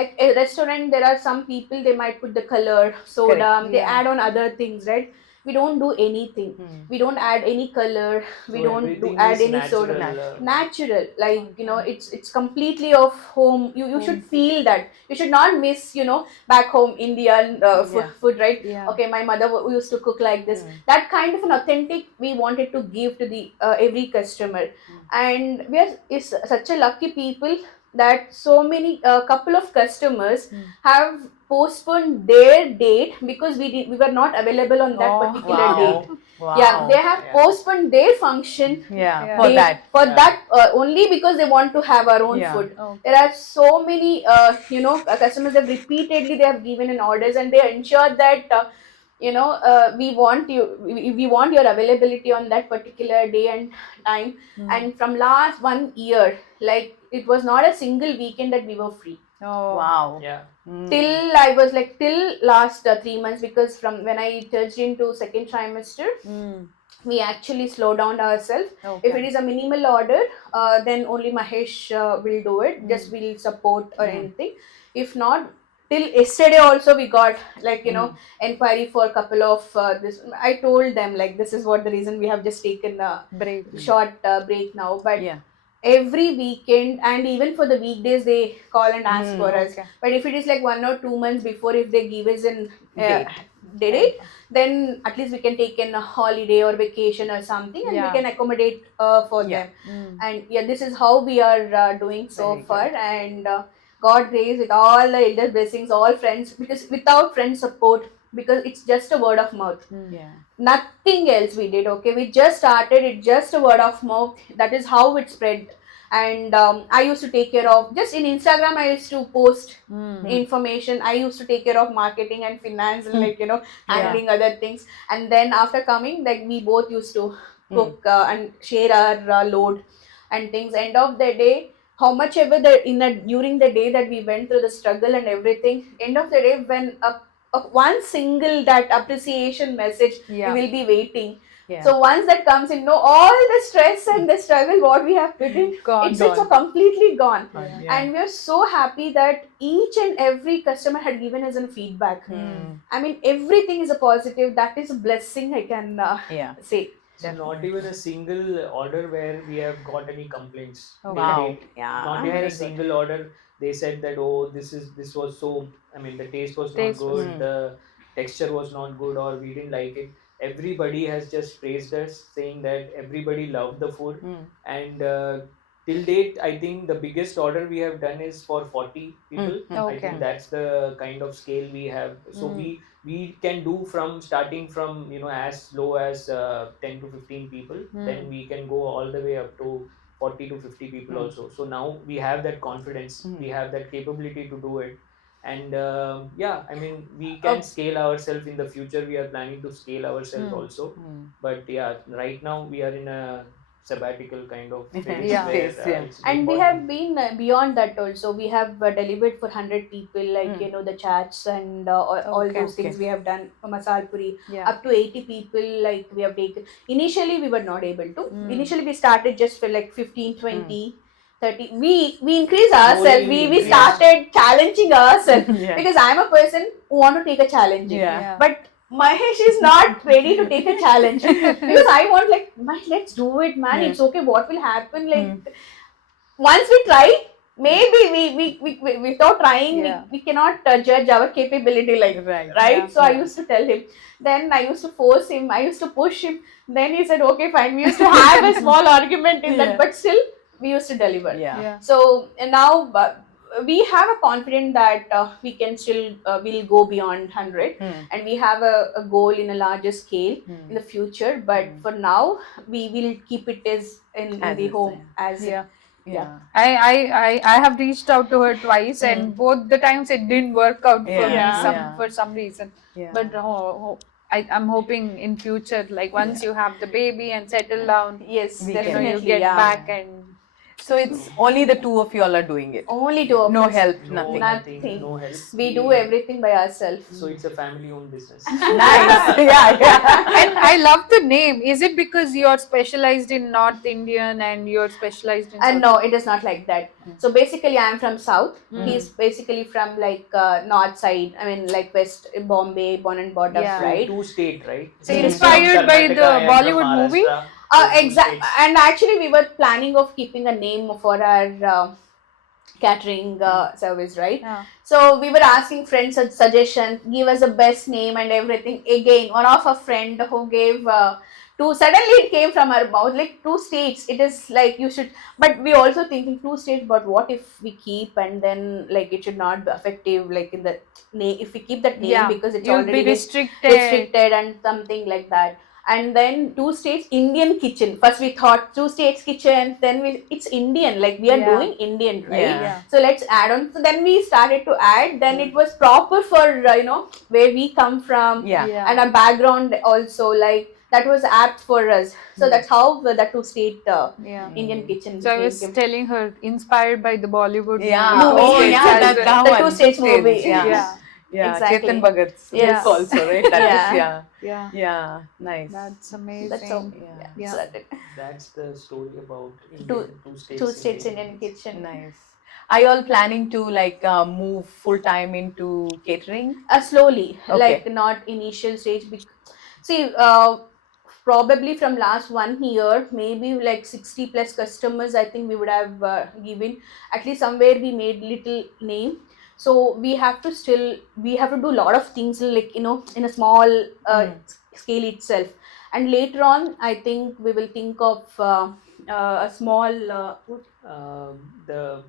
Like a restaurant, there are some people, they might put the color soda, Correct. they Yeah. add on other things, right? We don't do anything. We don't add any color, we So don't do everything add is any soda. natural. Natural, like, you know, it's completely of home. You should feel that. You should not miss, you know, back home Indian food, right? Yeah. Okay, my mother used to cook like this. That kind of an authentic we wanted to give to the every customer. And we are is such a lucky people that so many couple of customers have postponed their date because we were not available on that particular Wow. date. Wow. Yeah, they have postponed their function Yeah, for they, that. for Yeah. that only because they want to have our own Yeah. food. Okay. There are so many you know, customers that repeatedly they have given in orders, and they ensure that you know, we want you, we want your availability on that particular day and time. And from last 1 year, like, it was not a single weekend that we were free. Oh. Wow. Yeah. Till I was like, till last 3 months, because from when I touched into second trimester, we actually slow down ourselves. Okay. If it is a minimal order, then only Mahesh will do it. Just will support or anything. If not, till yesterday also we got, like, you know, inquiry for a couple of this. I told them like, this is what the reason we have just taken a Break. short break now, but Yeah. every weekend and even for the weekdays they call and ask for us. Okay. But if it is like 1 or 2 months before, if they give us an Date. date, then at least we can take in a holiday or vacation or something, and Yeah. we can accommodate for Yeah. them. And yeah, this is how we are doing so Very far. And God grace, with all the elder blessings, all friends, because without friend support, because it's just a word of mouth, Yeah. nothing else we did. Okay, we just started it, just a word of mouth, that is how it spread. And I used to take care of, just in Instagram I used to post information. I used to take care of marketing and finance, and like, you know, handling other things. And then after coming, like, we both used to cook and share our load and things. End of the day, how much ever the in the during the day that we went through the struggle and everything, end of the day, when a one single that appreciation message, Yeah. we will be waiting. Yeah. So once that comes in, no, all the stress and the struggle what we have put in, Gone. it's a completely gone. Yeah. And we're so happy that each and every customer had given us a feedback. I mean, everything is a positive. That is a blessing, I can Yeah. say. So not even a single order where we have got any complaints. till Wow. date. Yeah, Not even very a good. single order. They said that, oh, this was so. I mean, the taste was not Taste was- good. The texture was not good, or we didn't like it. Everybody has just praised us, saying that everybody loved the food. And till date, I think the biggest order we have done is for 40 people. I Okay. think that's the kind of scale we have. So we can do from starting from, you know, as low as 10 to 15 people, then we can go all the way up to 40 to 50 people also. So now we have that confidence, we have that capability to do it. And yeah, I mean, we can scale ourselves in the future. We are planning to scale ourselves also. But yeah, right now we are in a sabbatical kind of phase Yeah. where Phase, yeah. it's And we important. have been beyond that also. We have delivered for 100 people, like, you know, the chats and all Okay. those things we have done. Masal puri, Yeah. up to 80 people, like, we have taken. Initially, we were not able to. Initially, we started just for like 15, 20. 30. We increase ourselves. We increase. started challenging ourselves Yeah. because I'm a person who want to take a challenging. Yeah. But Mahesh is not ready to take a challenge because I want, like, let's do it, man. Yeah. It's okay. What will happen? Like, once we try, maybe we without trying, we cannot judge our capability, like, Right. right? So I used to tell him. Then I used to force him. I used to push him. Then he said, "Okay, fine." We used to have a small argument in that, but still we used to deliver. Yeah. So and now we have a confidence that we can still will go beyond 100, and we have a goal in a larger scale in the future. But for now, we will keep it as in As the is, home as Yeah. Yeah. I have reached out to her twice, and both the times it didn't work out for me Yeah. for some reason. Yeah. But I'm hoping in future, like once you have the baby and settle down, Yes, We you can- know, you definitely. get Yeah. back and So it's only the two of you all are doing it. Only two of No us. help, No, nothing. Nothing. no help. We do everything by ourselves. So it's a family-owned business. Nice. Yeah. and I love the name. Is it because you're specialized in North Indian and you're specialized in And South? no, it is not like that. So basically, I'm from South. He's basically from like North side. I mean, like West Bombay, born and brought up, Yeah. right? Two state, right? So He's inspired from by Karnataka, the I am from Bollywood movie? Maharashtra. So two Exact. states. And actually, we were planning of keeping a name for our catering service, right? Yeah. So we were asking friends a suggestion, give us the best name and everything. Again, one of a friend who gave two. Suddenly, it came from our mouth like two states. It is like you should, but we also thinking two states. But what if we keep and then like it should not be effective like in the name if we keep that name Yeah. because it's You'll already be restricted. restricted and something like that. And then two states Indian kitchen. First we thought two states kitchen, then it's Indian, like we are Yeah. doing Indian, right? Yeah. So let's add on. So then we started to add. Then it was proper for where we come from Yeah. and our background also, like that was apt for us. So that's how the two state Yeah. Indian kitchen. So I was came. telling her, inspired by the Bollywood Yeah. movie. Movie. Oh, States yeah. as That, well. that The one. two states movie. Yeah. Yeah. Yeah. Exactly. Chetan Bhagat's Yes. book also, right? That Yeah. is, yeah. Yeah. Yeah. Nice. That's amazing. That's how. Yeah. Yeah. So That's the story about Indian, two two states. states Indian kitchen. Nice. Are you all planning to like move full time into catering? Slowly, Okay. like not initial stage. See, probably from last 1 year, maybe like 60 plus customers. I think we would have given at least somewhere we made little name. So we have to do a lot of things like in a small scale itself. And later on, I think we will think of a small The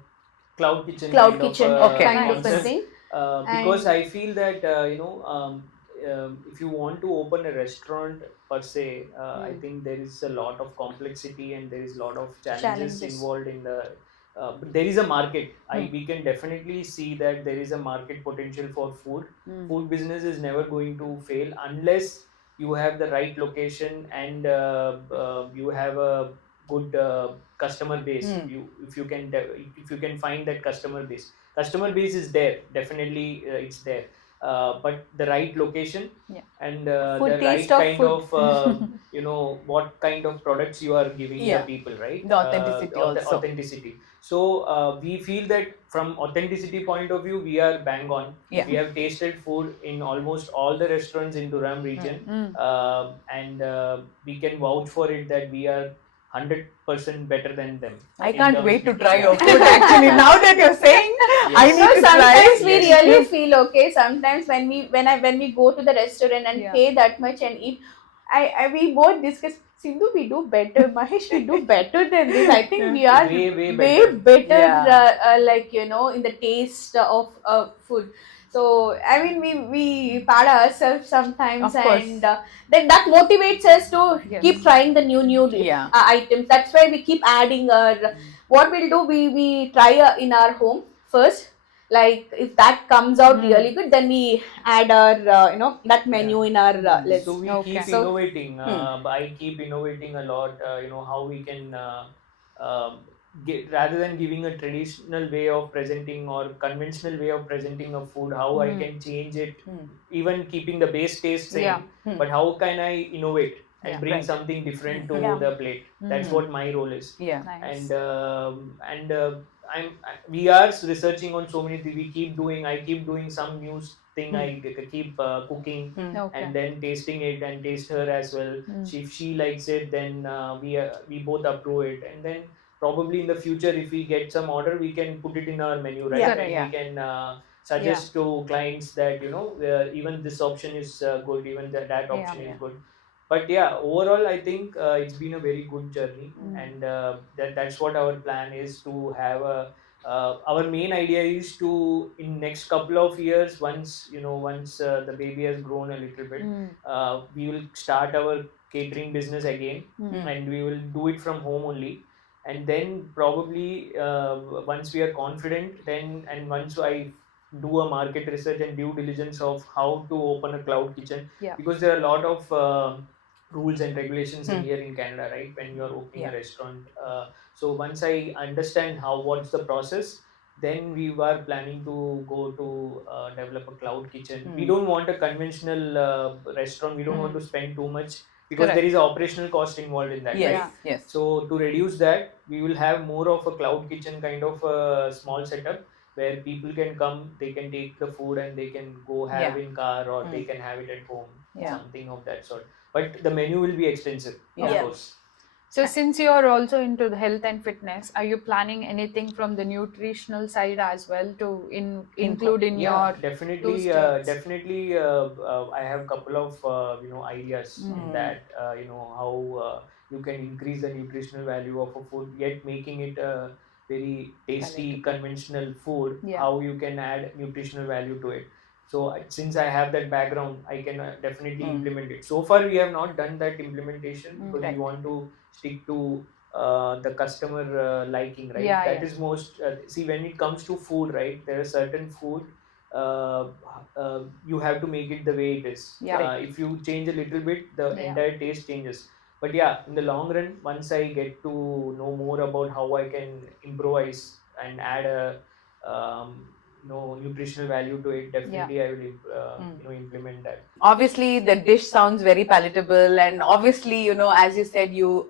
cloud kitchen cloud kind kitchen of Okay. kind of a concept. thing. Because And- I feel that if you want to open a restaurant per se, I think there is a lot of complexity and there is a lot of challenges Challenges. involved in the. But there is a market. We can definitely see that there is a market potential for food. Food business is never going to fail unless you have the right location and you have a good customer base. If you can find that customer base is there, definitely it's there, but the right location and Food, the taste right of kind food. of what kind of products you are giving Yeah. the people, right? The authenticity also. Authenticity. So we feel that from authenticity point of view we are bang on. Yeah. We have tasted food in almost all the restaurants in Durham region, and we can vouch for it that we are 100% better than them. I in can't terms- wait to try your food actually. Now that you're saying, I Yes. need So to sometimes try. we Yes. really feel okay. Sometimes when we go to the restaurant and Yeah. pay that much and eat, we both discuss. Sindhu, we do better. Mahesh, we do better than this. I think we are Way way better. Yeah. Like in the taste of food. So I mean, we pad ourselves sometimes, Of course. and then that motivates us to Yes. keep trying the new Yeah. items. That's why we keep adding our. What we'll do, we try in our home first. Like if that comes out really good, then we add our that menu in our list. So we Okay. keep So- innovating. I keep innovating a lot. How we can rather than giving a traditional way of presenting or conventional way of presenting a food, how I can change it, even keeping the base taste same. Yeah. But how can I innovate and Yeah. bring Right. something different to Yeah. the plate? That's what my role is. Yeah. Nice. And we are researching on so many things. I keep doing some new thing. I keep cooking Okay. and then tasting it and taste her as well. If she likes it, then we both approve it, and then probably in the future if we get some order we can put it in our menu, right? Yeah. And Yeah. we can suggest to clients that even this option is good, even that option is good. But yeah, overall I think it's been a very good journey, and that's what our plan is to have a our main idea is to in next couple of years, once the baby has grown a little bit, we will start our catering business again, and we will do it from home only, and then probably once we are confident, then and once I do a market research and due diligence of how to open a cloud kitchen, Yeah. because there are a lot of rules and regulations in Hmm. here in Canada, right? When you are opening Yeah. a restaurant, so once I understand how what's the process, then we were planning to go to develop a cloud kitchen. We Hmm. don't want a conventional restaurant. We don't want to spend too much because there Correct. is a operational cost involved in that, Yes. right? Yes. So to reduce that, we will have more of a cloud kitchen kind of a small setup where people can come, they can take the food and they can go have Yeah. in car or they Mm. can have it at home, Yeah. something of that sort. But the menu will be extensive, of Yeah. course. So since you are also into the health and fitness, are you planning anything from the nutritional side as well to include in Yeah, your definitely, steps? definitely. I have couple of ideas in that. How you can increase the nutritional value of a food, yet making it a very tasty, Palatable. conventional food. Yeah. How you can add nutritional value to it. So since I have that background, I can definitely implement it. So far, we have not done that implementation because we Right. want to stick to the customer liking, right? Yeah, That yeah. is most see, when it comes to food, right, there are certain food uh, you have to make it the way it is. Yeah. If you change a little bit, the Yeah. entire taste changes. But yeah, in the long run, once I get to know more about how I can improvise and add a nutritional value to it, definitely I will implement that. Obviously the dish sounds very palatable, and obviously, as you said, you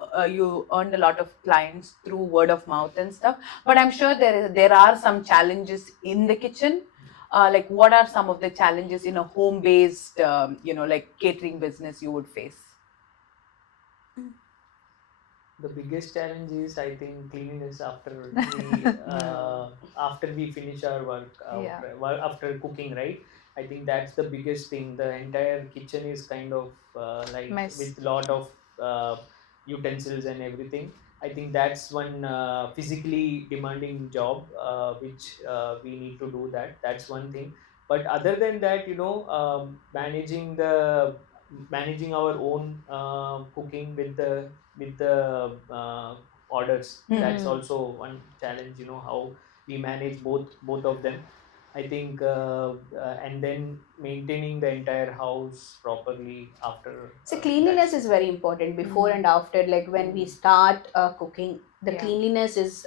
earned a lot of clients through word of mouth and stuff, but I'm sure there are some challenges in the kitchen. Like, what are some of the challenges in a home based like catering business you would face? The biggest challenge is, I think, cleanliness after we finish our work, Yeah. after cooking, right? I think that's the biggest thing. The entire kitchen is kind of like Mess. with lot of utensils and everything. I think that's one physically demanding job, which we need to do that. That's one thing. But other than that, managing our own cooking with the orders, that's Hmm. also one challenge. How we manage both of them, I think, and then maintaining the entire house properly after So that's cleanliness is very important before and Mm. after. Like when we start cooking, the Yeah. cleanliness is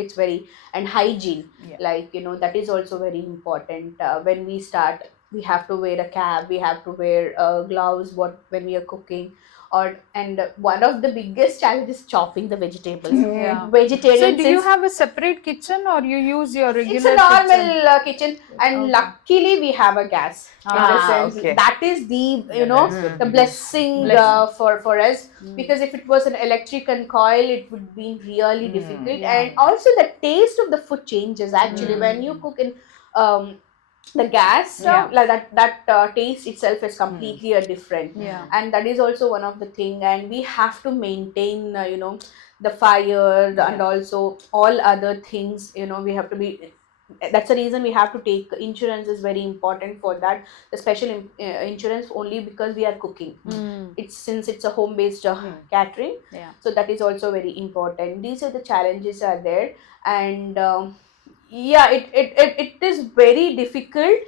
it's very, and hygiene. Yeah. Like that is also very important. When we start, we have to wear a cap. We have to wear gloves. What when we are cooking, and one of the biggest challenges is chopping the vegetables. Yeah. So Vegetarian, do you since have a separate kitchen or you use your it's a regular kitchen? normal kitchen, and Okay. luckily we have a gas. In the sense Okay. that is the yeah, that's the the biggest blessing Blessing. for us, Mm. because if it was an electric and coil, it would be really difficult. Yeah. And also the taste of the food changes actually when you cook in um, the gas stove. Yeah. Like that taste itself is completely different. Yeah. And that is also one of the thing, and we have to maintain the fire and also all other things. We have to be, that's the reason we have to take insurance is very important for that. The special insurance only because we are cooking. Mm. It's since it's a home based catering. Yeah. So that is also very important. These are the challenges are there. And yeah, it is very difficult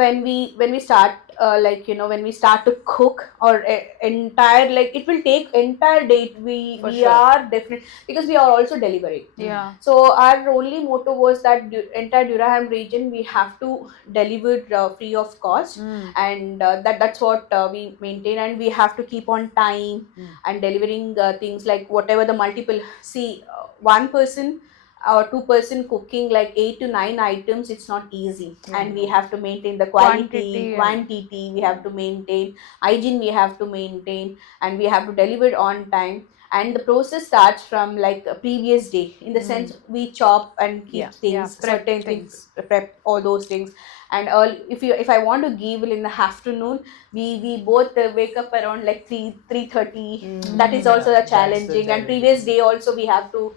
when we start when we start to cook, or entire, like it will take entire day. We sure. are definitely, because we are also delivering. Yeah. So our only motto was that entire Durham region we have to deliver free of cost. Mm. And that's what we maintain, and we have to keep on time and delivering things like whatever the multiple. See, one person or two-person cooking like 8 to 9 items, it's not easy. And we have to maintain the quality, Quantity and- quantity, we have to maintain hygiene, we have to maintain, and we have to deliver it on time. And the process starts from like a previous day, in the sense we chop and keep Yeah. things, prep certain things. prep all those things. And if I want to give in the afternoon, we both wake up around like 3:30. That is also a That's the challenging. And challenge. previous day also we have to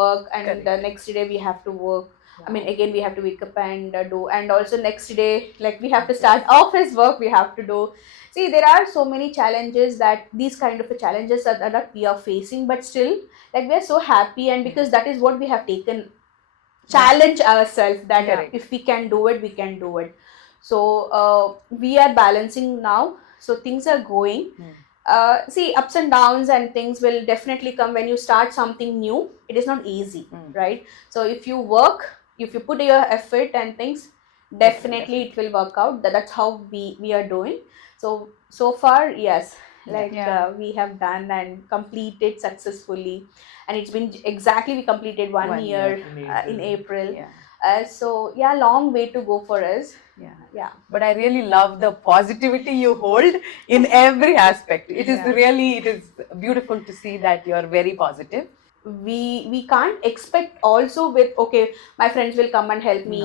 work, and Correct. the next day we have to work. I mean, again, we have to wake up and do, and also next day, like we have to start office work, we have to do. See, there are so many challenges that these kind of challenges that we are facing, but still, like we are so happy, and because that is what we have taken, challenge ourselves that Correct. if we can do it, we can do it. So we are balancing now. So things are going. See, ups and downs and things will definitely come when you start something new. It is not easy, right? So if you work, if you put your effort and things, definitely it will work out. That's how we are doing. So far, yes, like Yeah. we have done and completed successfully, and it's been exactly, we completed 1 year in April. Yeah. So yeah, long way to go for us. Yeah. But I really love the positivity you hold in every aspect. It is beautiful to see that you're very positive. We can't expect also with, okay, my friends will come and help me,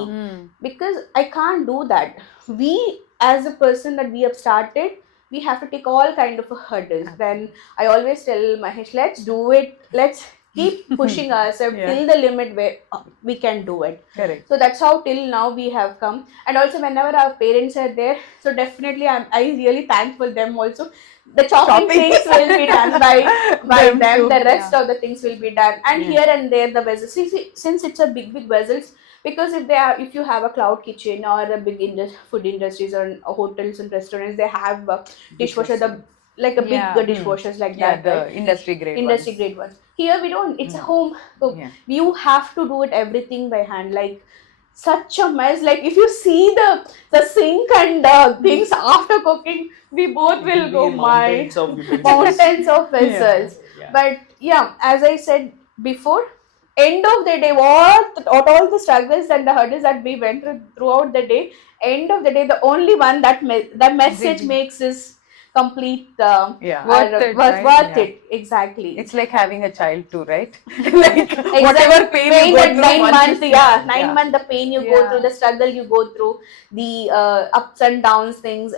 because I can't do that. We, as a person that we have started, we have to take all kind of hurdles. Then I always tell Mahesh, let's do it, let's keep pushing ourselves till the limit where we can do it. Correct. So that's how till now we have come. And also whenever our parents are there, so definitely I really thankful them also. The chopping things will be done by them. The rest of the things will be done, and here and there the vessels. See, since it's a big vessels, because if you have a cloud kitchen or a big food industries or hotels and restaurants, they have dishwasher, like a big dishwashers like that, the right? industry grade Industry grade ones. Here we don't. It's a home cook. You have to do it everything by hand, like such a mess. Like if you see the sink and things after cooking, we both will go mountains of utensils. mountains of vessels. But yeah, as I said before, end of the day, what all the struggles and the hurdles that we went through throughout the day, end of the day, the only one that the message makes is complete worth it. Exactly. It's like having a child too, right? Like whatever pain you go at through, 9 months, once 9 months, the pain you go through, the struggle you go through, the ups and downs things,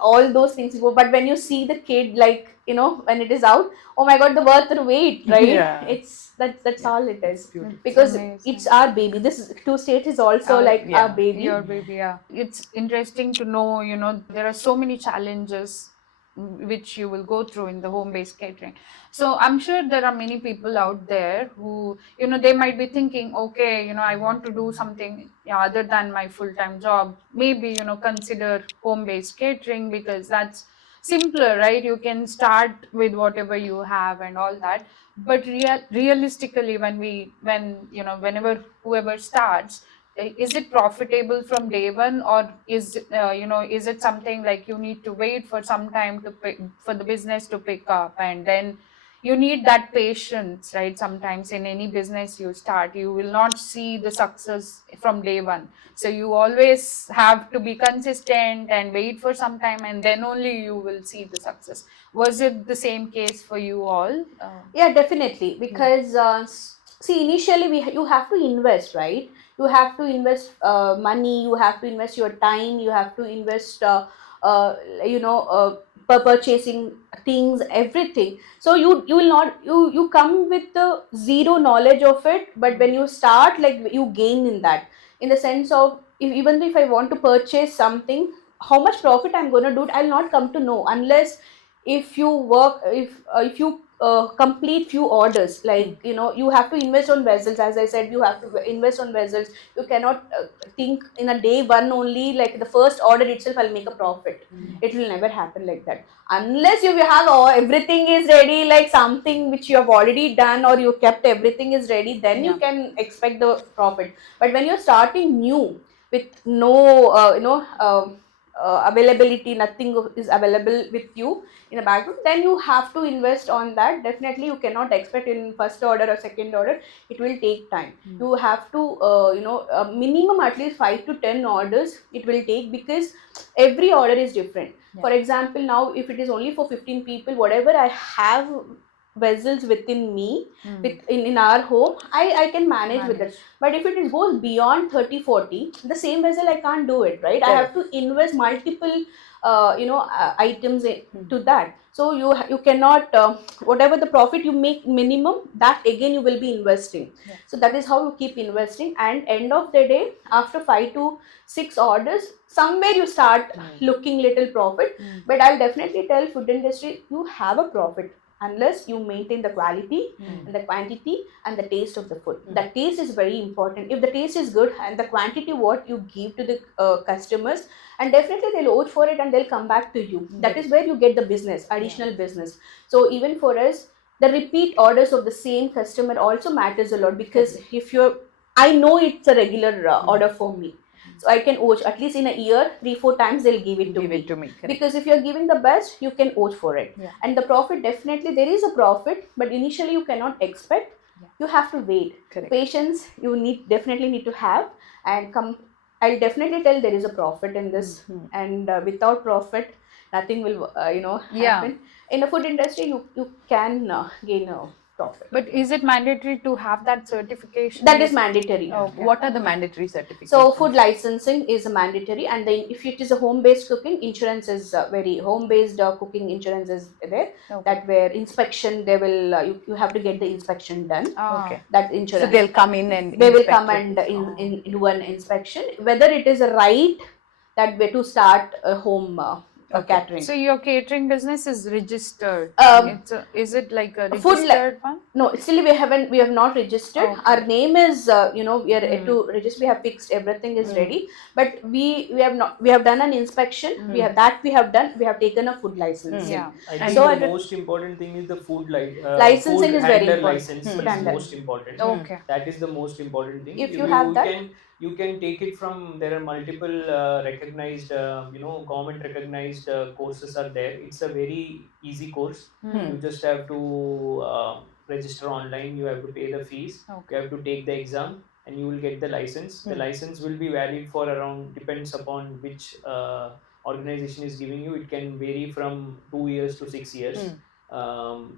all those things you go. But when you see the kid, like when it is out, oh my god, the worth the wait, right? It's that's all it is. Because it's our baby. This 2 states is also like our baby. Your baby, It's interesting to know, there are so many challenges which you will go through in the home-based catering. So I'm sure there are many people out there who, they might be thinking, okay, I want to do something other than my full-time job. Maybe, consider home-based catering because that's simpler, right? You can start with whatever you have and all that. But realistically, whenever whoever starts, is it profitable from day one, or is is it something like you need to wait for some time for the business to pick up, and then you need that patience, right? Sometimes in any business you start, you will not see the success from day one, so you always have to be consistent and wait for some time, and then only you will see the success. Was it the same case for you all? Yeah, definitely. Because see, initially you have to invest, right? You have to invest money. You have to invest your time. You have to invest, uh, you know, purchasing things, everything. So you will not you come with the zero knowledge of it. But when you start, like you gain in that, in the sense of even if I want to purchase something, how much profit I'm going to do, I'll not come to know unless if you work, if you complete few orders, like you have to invest on vessels. As I said, you have to invest on vessels. You cannot think in a day one only, like the first order itself I'll make a profit. It will never happen like that unless you have everything is ready, like something which you have already done or you kept everything is ready, then you can expect the profit. But when you're starting new with no availability, nothing is available with you in a background, then you have to invest on that. Definitely you cannot expect in first order or second order. It will take time. You have to minimum at least 5 to 10 orders it will take, because every order is different. For example, now if it is only for 15 people, whatever I have vessels within me, in our home, I can manage with it. But if it goes beyond 30, 40, the same vessel I can't do it, right? I have to invest multiple items to that. So you cannot whatever the profit you make minimum, that again you will be investing. Yeah. So that is how you keep investing, and end of the day, after 5 to 6 orders, somewhere you start looking little profit. But I'll definitely tell food industry, you have a profit unless you maintain the quality and the quantity and the taste of the food. The taste is very important. If the taste is good and the quantity what you give to the customers, and definitely they'll vote for it and they'll come back to you. That is where you get the business, additional business. So even for us, the repeat orders of the same customer also matters a lot, because if you're, I know it's a regular order for me, so I can vote at least in a year 3-4 times they'll give it to me. Correct. Because if you're giving the best, you can vote for it. Yeah. And the profit, definitely there is a profit, but initially you cannot expect. You have to wait. Correct. Patience you definitely need to have, and come. I'll definitely tell there is a profit in this, and without profit, nothing will Yeah. happen. In the food industry, you can gain a profit. But is it mandatory to have that certification? That is mandatory. Okay. What are the mandatory certifications? So food licensing is a mandatory, and then if it is a home-based cooking, insurance is very home-based cooking insurance is there. Okay. That where inspection, they will you have to get the inspection done. Okay. That insurance. So they'll come in and They will inspect come it. and do an inspection whether it is a right that way to start a home catering. So your catering business is registered. Is it like a Food registered one? No, still we have not registered. Okay. Our name is we are to register. We have fixed, everything is ready, but we have done an inspection. We have done. We have taken a food license. Yeah. I think So the most important thing is the food licensing food is very handler important. license Food is handler. most important. Okay. That is the most important thing. If you have that, you can take it from, there are multiple recognized government recognized courses are there. It's a very easy course. You just have to register online. You have to pay the fees. Okay. You have to take the exam, and you will get the license. The license will be valid for around, depends upon which organization is giving you. It can vary from 2 years to 6 years.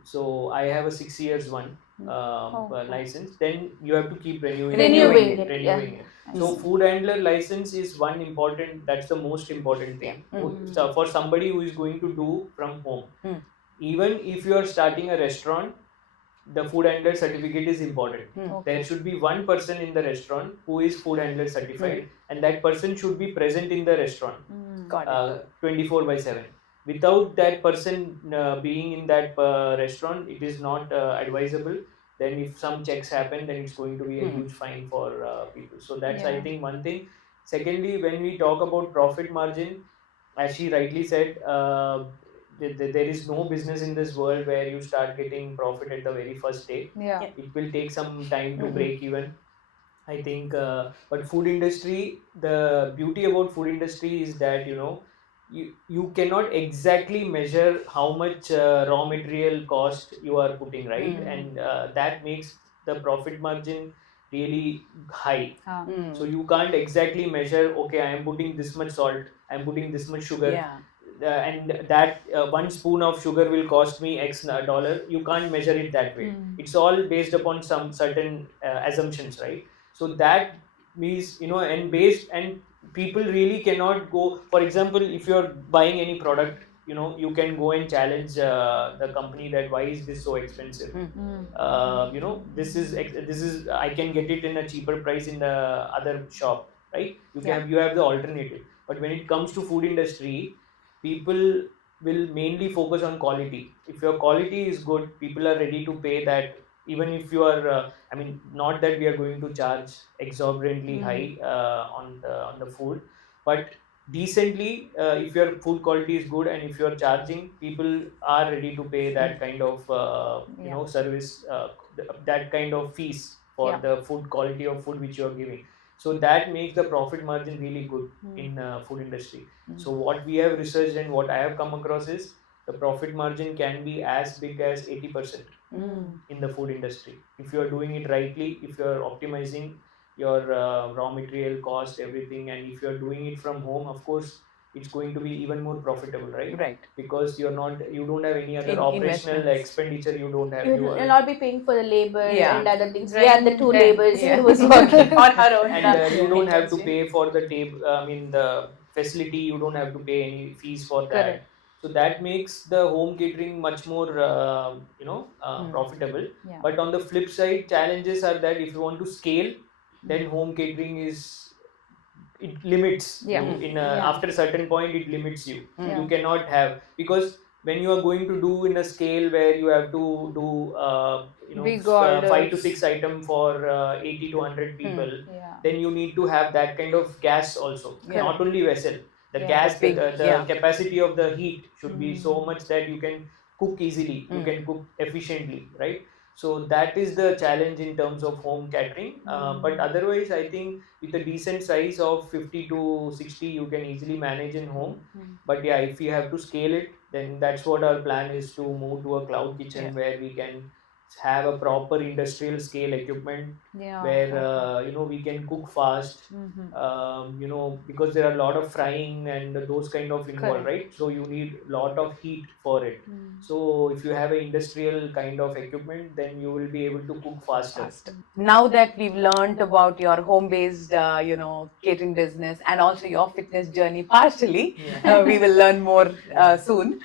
So I have a 6 years one license. Then you have to keep renewing it. So food handler license is one important, that's the most important thing. So for somebody who is going to do from home, even if you are starting a restaurant, the food handler certificate is important. There should be one person in the restaurant who is food handler certified, and that person should be present in the restaurant 24/7. Without that person being in that restaurant, it is not advisable. Then if some checks happen, then it's going to be a huge fine for people. So that's, I think, one thing. Secondly, when we talk about profit margin, as she rightly said, there is no business in this world where you start getting profit at the very first day. Yeah. It will take some time to break even, I think. But food industry, the beauty about food industry is that you cannot exactly measure how much raw material cost you are putting, right? And that makes the profit margin really high. So you can't exactly measure, okay, I am putting this much salt, I am putting this much sugar, and that 1 spoon of sugar will cost me X dollar. You can't measure it that way. It's all based upon some certain assumptions, right? So that means, and people really cannot go, for example, if you're buying any product, you can go and challenge the company that why is this so expensive. This is I can get it in a cheaper price in the other shop, right? You have the alternative. But when it comes to food industry, people will mainly focus on quality. If your quality is good, people are ready to pay that. Even if you are not that we are going to charge exorbitantly high on the food, but decently, if your food quality is good and if you are charging, people are ready to pay that kind of service, that kind of fees for the food quality of food which you are giving. So that makes the profit margin really good in food industry. So what we have researched and what I have come across is the profit margin can be as big as 80% in the food industry if you are doing it rightly, if you are optimizing your raw material cost, everything, and if you are doing it from home, of course it's going to be even more profitable, right? Because you don't have any other operational expenditure. You don't have, you'll not be paying for the labor and other things. We Right. had the 2 Right. labors who was working on our own. and you don't have to pay for the table, the facility, you don't have to pay any fees for that. Correct. So that makes the home catering much more profitable. Yeah. But on the flip side, challenges are that if you want to scale, then home catering it limits Yeah. you in Yeah. after a certain point. It limits you. Yeah. You cannot have, because when you are going to do in a scale where you have to do Big 5 to orders. 6 item for 80 to 100 people, Yeah. then you need to have that kind of gas also. Yeah. Not only vessel, the Yeah, gas, the big- the yeah. capacity of the heat should be so much that you can cook easily, you can cook efficiently, right? So that is the challenge in terms of home catering. But otherwise, I think with a decent size of 50 to 60, you can easily manage in home. But yeah, if you have to scale it, then that's what our plan is, to move to a cloud kitchen Yeah. where we can have a proper industrial scale equipment, Yeah. where we can cook fast, because there are a lot of frying and those kind of involved, Correct. right? So you need a lot of heat for it. So if you have an industrial kind of equipment, then you will be able to cook faster. Now that we've learned about your home-based, catering business and also your fitness journey partially, Yeah. we will learn more soon.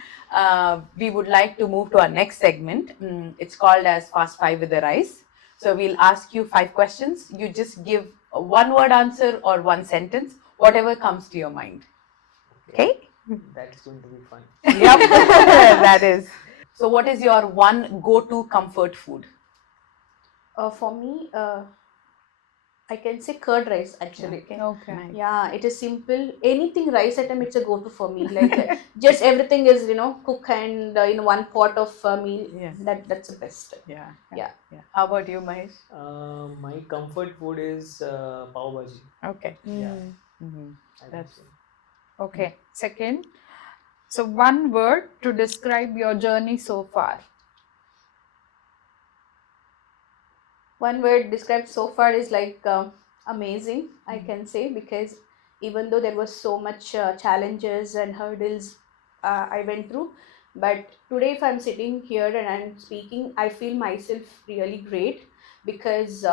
We would like to move to our next segment. It's called as Fast Five with the Rice. So we'll ask you 5 questions. You just give a one-word answer or one sentence, whatever comes to your mind. Okay? That's going to be fun. Yep, that is. So what is your one go-to comfort food? For me, I can say curd rice actually. Okay. Nice. Yeah, it is simple. Anything rice item, it's a go-to for me. Like just everything is cook and in one pot of meal. Yeah. That's the best. Yeah. Yeah. How about you, Mahesh? My comfort food is pav bhaji. Okay. Yeah, Mm-hmm. I would That's- say. Okay. Second. So one word to describe your journey so far. One word described so far is like amazing, I can say, because even though there was so much challenges and hurdles I went through, but today if I'm sitting here and I'm speaking, I feel myself really great, because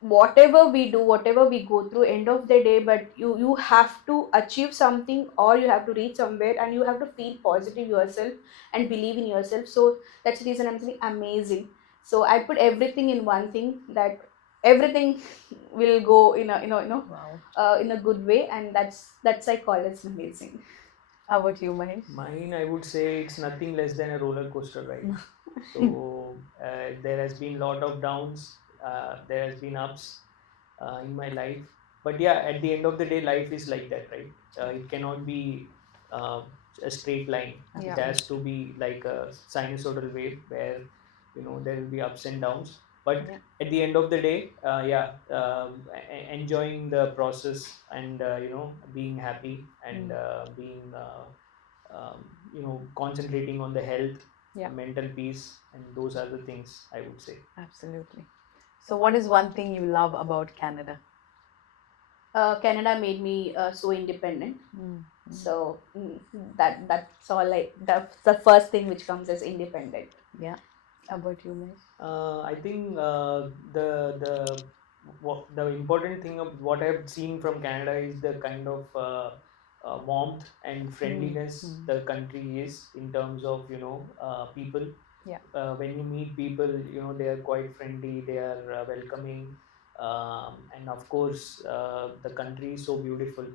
whatever we do, whatever we go through, end of the day, but you have to achieve something, or you have to reach somewhere, and you have to feel positive yourself and believe in yourself. So that's the reason I'm saying amazing. So I put everything in one thing, that everything will go in a Wow. in a good way, and that's I call it amazing. How about you, Mahesh? Mine, I would say it's nothing less than a roller coaster ride. So there has been lot of downs, there has been ups in my life. But yeah, at the end of the day, life is like that, right? It cannot be uh, a straight line. Yeah. It has to be like a sinusoidal wave where there will be ups and downs. But Yeah. at the end of the day, enjoying the process, and being happy, and being concentrating on the health, Yeah. mental peace, and those are the things I would say. Absolutely. So, what is one thing you love about Canada? Canada made me so independent. So that's all. That's the first thing which comes as independent. Yeah. How about you, Mahesh? I think the important thing of what I've seen from Canada is the kind of warmth and friendliness the country is, in terms of people. Yeah. When you meet people, they are quite friendly, they are welcoming, and of course the country is so beautiful.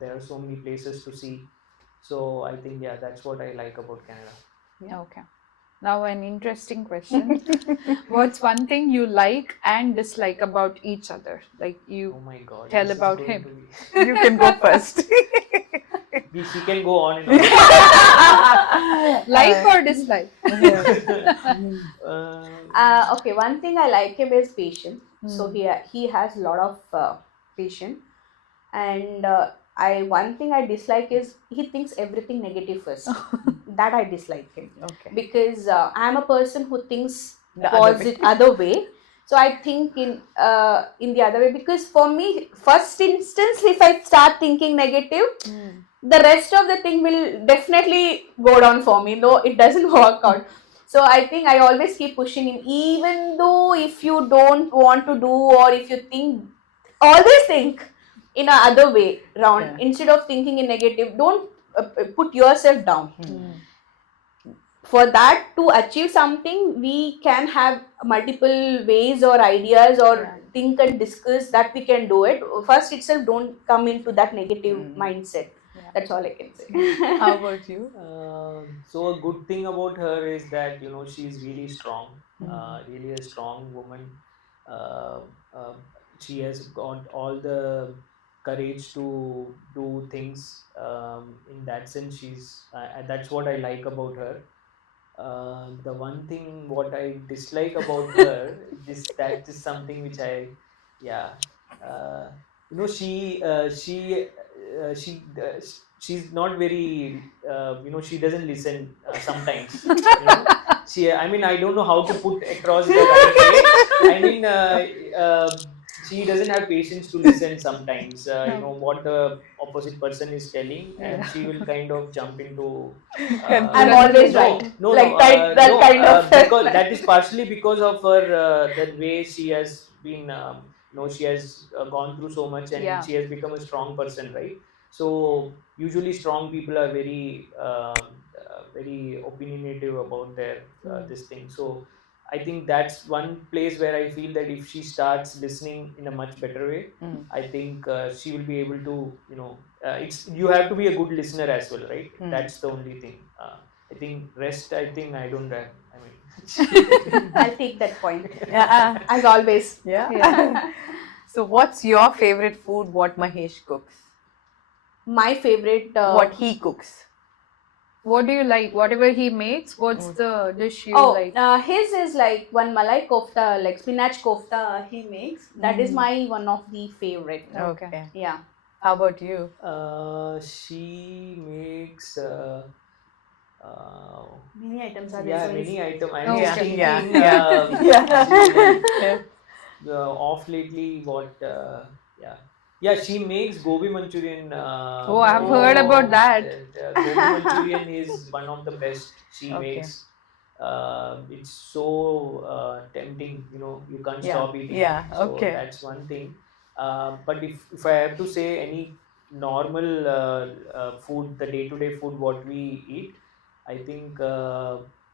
There are so many places to see. So I think, yeah, that's what I like about Canada. Okay. Now an interesting question. What's one thing you like and dislike about each other? Like Oh you my God! tell this is about going him. to be- You can go first. She can go on and on. like or dislike? Okay, one thing I like him is patient. So he has a lot of patience, and I one thing I dislike is he thinks everything negative first. That I dislike him, Okay. because I'm a person who thinks The other way. positive other way. So I think in the other way, because for me, first instance, if I start thinking negative, the rest of the thing will definitely go down for me, though it doesn't work out. So I think I always keep pushing him, even though if you don't want to do, or if you think, always think in a other way round. Yeah. Instead of thinking in negative, don't put yourself down. For that, to achieve something, we can have multiple ways or ideas or Yeah. think and discuss that we can do it. First itself, don't come into that negative mindset. Yeah. That's all I can say. How about you? So a good thing about her is that she's really strong, really a strong woman. Uh, uh, she has got all the courage to do things. In that sense, that's what I like about her. The one thing what I dislike about her, that is something which yeah, uh, she's not very, she doesn't listen sometimes. I mean, I don't know how to put across the right way. I mean, she doesn't have patience to listen sometimes. What the opposite person is telling, and Yeah. she will kind of jump into. I'm always No, right. no, Like no, that no. kind of Because that is partially because of her, the way she has been. She has gone through so much, and Yeah. she has become a strong person, right? So usually, strong people are very opinionative about their this thing. So I think that's one place where I feel that if she starts listening in a much better way, I think she will be able to, it's you have to be a good listener as well, right? That's the only thing. I think rest. I think I don't have. I mean, I'll take that point. Yeah. As always. Yeah. So, what's your favorite food? What Mahesh cooks? My favorite. What he cooks? What do you like? Whatever he makes, what's the dish you Oh, like? his is like one malai kofta, like spinach kofta he makes. That is my one of the favorite. Okay. Yeah. How about you? she makes. Uh, Many items are there. yeah, So many items. I'm Oh, just okay. thinking. Yeah. Off lately, what? Yeah, she makes gobi Manchurian. Oh, I've heard about that. Gobi Manchurian is one of the best she Okay. makes. It's so tempting, you can't Yeah. stop eating. Yeah. So Okay. that's one thing. But if I have to say any normal food, the day-to-day food what we eat, I think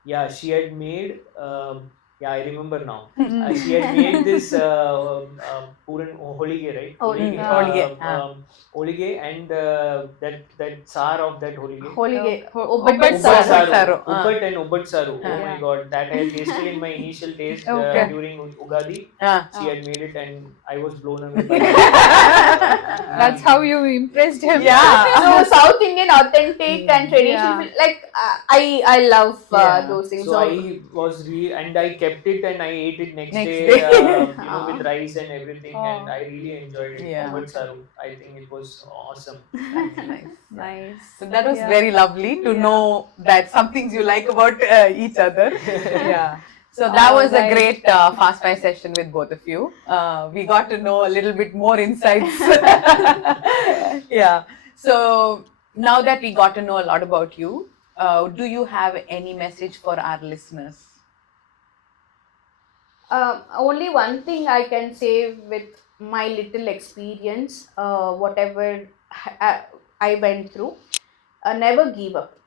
yeah, she had made. Yeah, I remember now. She had made this puran holige, right? Holige. Holige. Holige, and that sar of that holige. Holige. Ubbat Ubbat saru. saru. Ah. Ubbat and ubbat saru. Oh my Yeah. god, that I had tasted in my initial taste Okay. during Ugadi. Ah. She had made it, and I was blown away by that. That's how you impressed him. Yeah. So South Indian authentic and traditional Yeah. food, like I love Yeah. those things. So I was and I kept it and I ate it next Next day, day. with rice and everything, and Oh. I really enjoyed it. Yeah. Ubad saru, I think it was awesome. Nice. Nice. So that was Yeah. very lovely to know that some things you like about each other. Yeah. So that was a Alright. great fast pie session with both of you. We got to know a little bit more insights. Yeah. So now that we got to know a lot about you, do you have any message for our listeners? Only one thing I can say with my little experience, whatever I went through, never give up.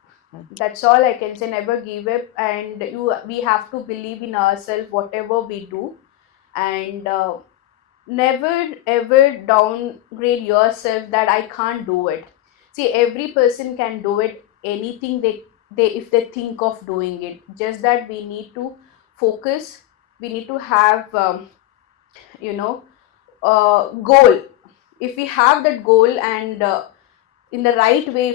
That's all I can say. Never give up, and we have to believe in ourselves, whatever we do, and never ever downgrade yourself that I can't do it. See, every person can do it. Anything they if they think of doing it. Just that we need to focus. We need to have you know goal. If we have that goal and in the right way,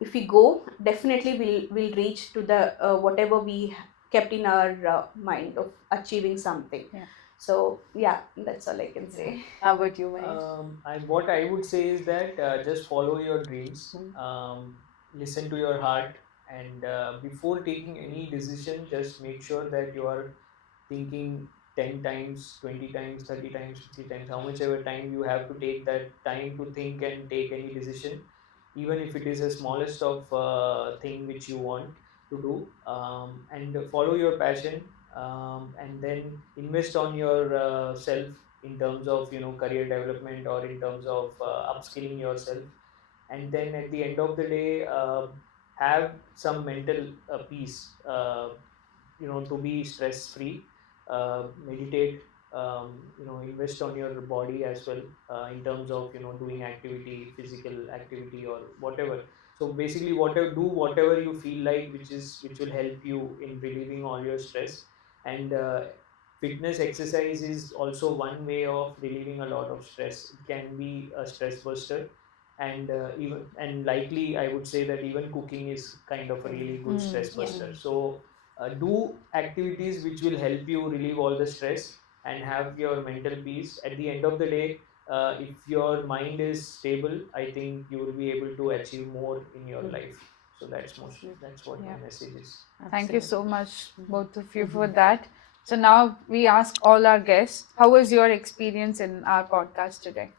if we go, definitely we'll reach to the whatever we kept in our mind of achieving something. Yeah. So yeah, that's all I can say. How about you, Mahesh? What I would say is that just follow your dreams, listen to your heart, and before taking any decision, just make sure that you are thinking 10 times, 20 times, 30 times, 50 times, how much ever time you have to take that time to think and take any decision, even if it is the smallest of thing which you want to do, and follow your passion, and then invest on your self, in terms of career development or in terms of upskilling yourself. And then at the end of the day, have some mental peace, to be stress free. Meditate, invest on your body as well, in terms of doing activity, physical activity or whatever. So basically whatever you feel like, which will help you in relieving all your stress. And fitness exercise is also one way of relieving a lot of stress. It can be a stress buster. And even and likely I would say that even cooking is kind of a really good stress Yeah. buster. So do activities which will help you relieve all the stress and have your mental peace. At the end of the day, if your mind is stable, I think you will be able to achieve more in your life. So that's what my Yeah. message is. Thank you so much, both of you, Mm-hmm. for that. So now we ask all our guests, how was your experience in our podcast today?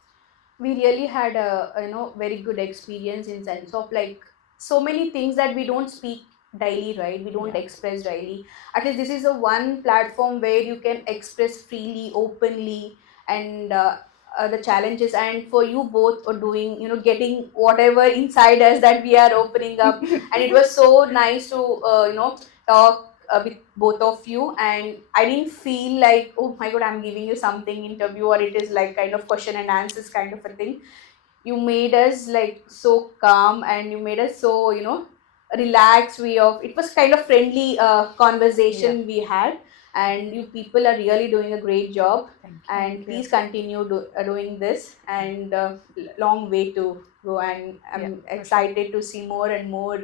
We really had a very good experience in sense of like so many things that we don't speak daily, right? We don't Yeah. express daily. At least this is a one platform where you can express freely, openly, and the challenges. And for you both are doing, getting whatever inside us that we are opening up. And it was so nice to talk with both of you. And I didn't feel like, oh my god, I'm giving you something interview, or it is like kind of question and answers kind of a thing. You made us like so calm, and you made us so relaxed way of, it was kind of friendly conversation we had. And you people are really doing a great job. Thank you. And Thank you. please continue doing this. And long way to go. And I'm Yeah, for sure. excited to see more and more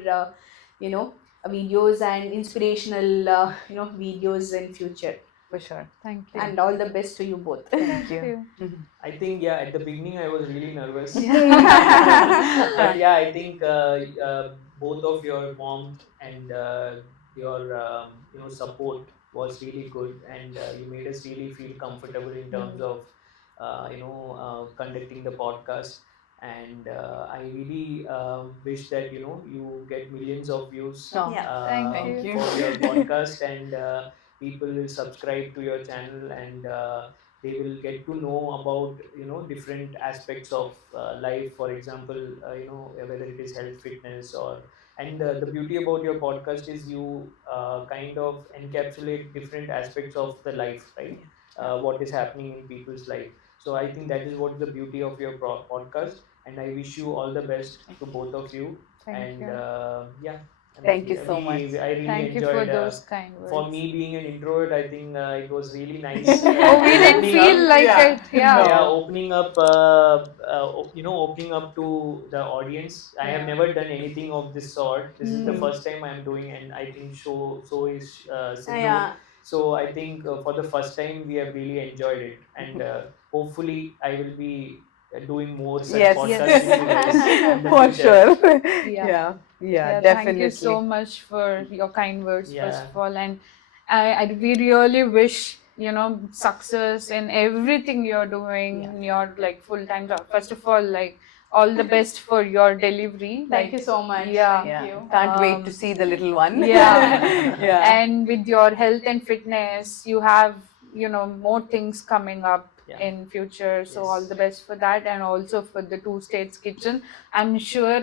videos and inspirational videos in future. For sure. Thank you. And all the best to you both. Thank you. I think, yeah, at the beginning I was really nervous. Yeah. But yeah, I think both of your warmth and your support was really good. And you made us really feel comfortable in terms of conducting the podcast. And I really wish that you get millions of views Oh, Yeah. Thank you. you. for your podcast. And people will subscribe to your channel. And they will get to know about different aspects of life. For example, whether it is health, fitness, or and the beauty about your podcast is you kind of encapsulate different aspects of the life, right? What is happening in people's life. So I think that is what is the beauty of your podcast. And I wish you all the best to both of you. Thank And you. yeah, and Thank you so much. I really Thank you for enjoyed. those kind For words. me being an introvert, I think it was really nice. Oh, we didn't Opening feel up. like Yeah. it. Yeah. Yeah, No. opening up. Opening up to the audience. I have Yeah. never done anything of this sort. This is the Hmm. first time I am doing, and I think so is Sindhu. Yeah. So I think for the first time we have really enjoyed it. And hopefully I will be doing more such Yes. podcasts with you guys in the For future. sure. Yeah. Yeah. Yeah, Thank you definitely. so much for your kind words, first Yeah. of all. And we really wish, success in everything you're doing in your like full time job. First of all, like all the best for your delivery. Thank you so much. Yeah. Thank you. Can't wait to Um, see the little one. Yeah. Yeah. And with your health and fitness, you have, more things coming up Yeah. in future. So all Yes. the best for that, and also for the Two States Kitchen. I'm sure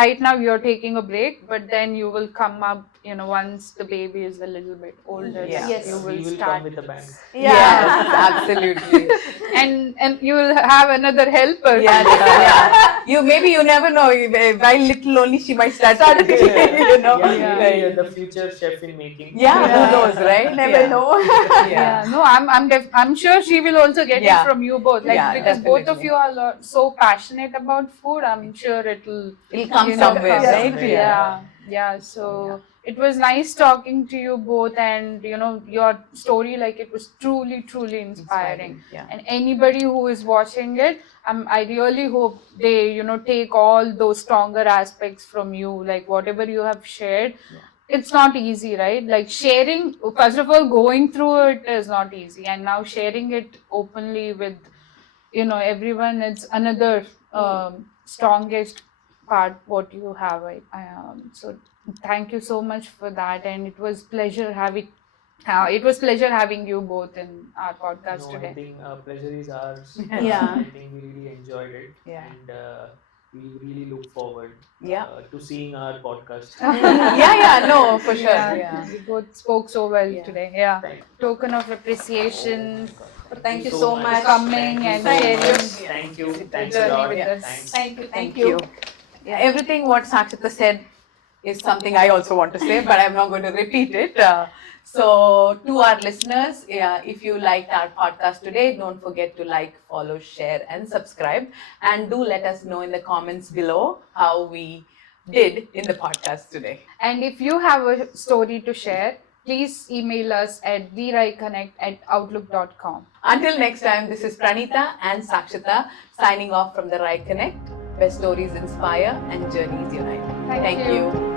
right now you're taking a break, but then you will come up, once the baby is a little bit older. Yeah. Like, you Yes. will We will start. come with a bang. Yes, absolutely. And you will have another helper. Yeah, yeah. You never know. By little only she might start cooking, you know. Yeah, maybe Right. the future chef in making. Yeah, Yeah. who knows, right? Never Yeah. know. Yeah, no, I'm sure she will also get Yeah. it from you both. Like, Yeah, because both of definitely. you are so passionate about food. I'm sure it'll Come somewhere, Yes. right? yeah. So it was nice talking to you both, and your story, like, it was truly inspiring. Yeah. And anybody who is watching it, I really hope they take all those stronger aspects from you, like whatever you have shared. It's not easy, right? Like, sharing, first of all, going through it is not easy, and now sharing it openly with everyone, it's another strongest part what you have. So thank you so much for that, and it was pleasure having It was pleasure having you both in our podcast No, I today. think pleasure is ours. Yeah. I think we really enjoyed it, Yeah. and we really look forward Yeah. to seeing our podcast. Yeah, no, for sure. Yeah. We both spoke so well Yeah. today. Yeah. Thank, Token of oh appreciation. my God, Thank you so much. much. Coming Thank you and so sharing much. Thank you. the Thanks a journey lot. with us. Thanks. Thank you. Yeah. Everything what Sakshita said is something I also want to say, but I'm not going to repeat it. So, to our listeners, if you liked our podcast today, don't forget to like, follow, share, and subscribe. And do let us know in the comments below how we did in the podcast today. And if you have a story to share, please email us at theRaiConnect@outlook.com. Until next time, this is Pranita and Sakshita signing off from the Rai Connect, where stories inspire and journeys unite. Thank you.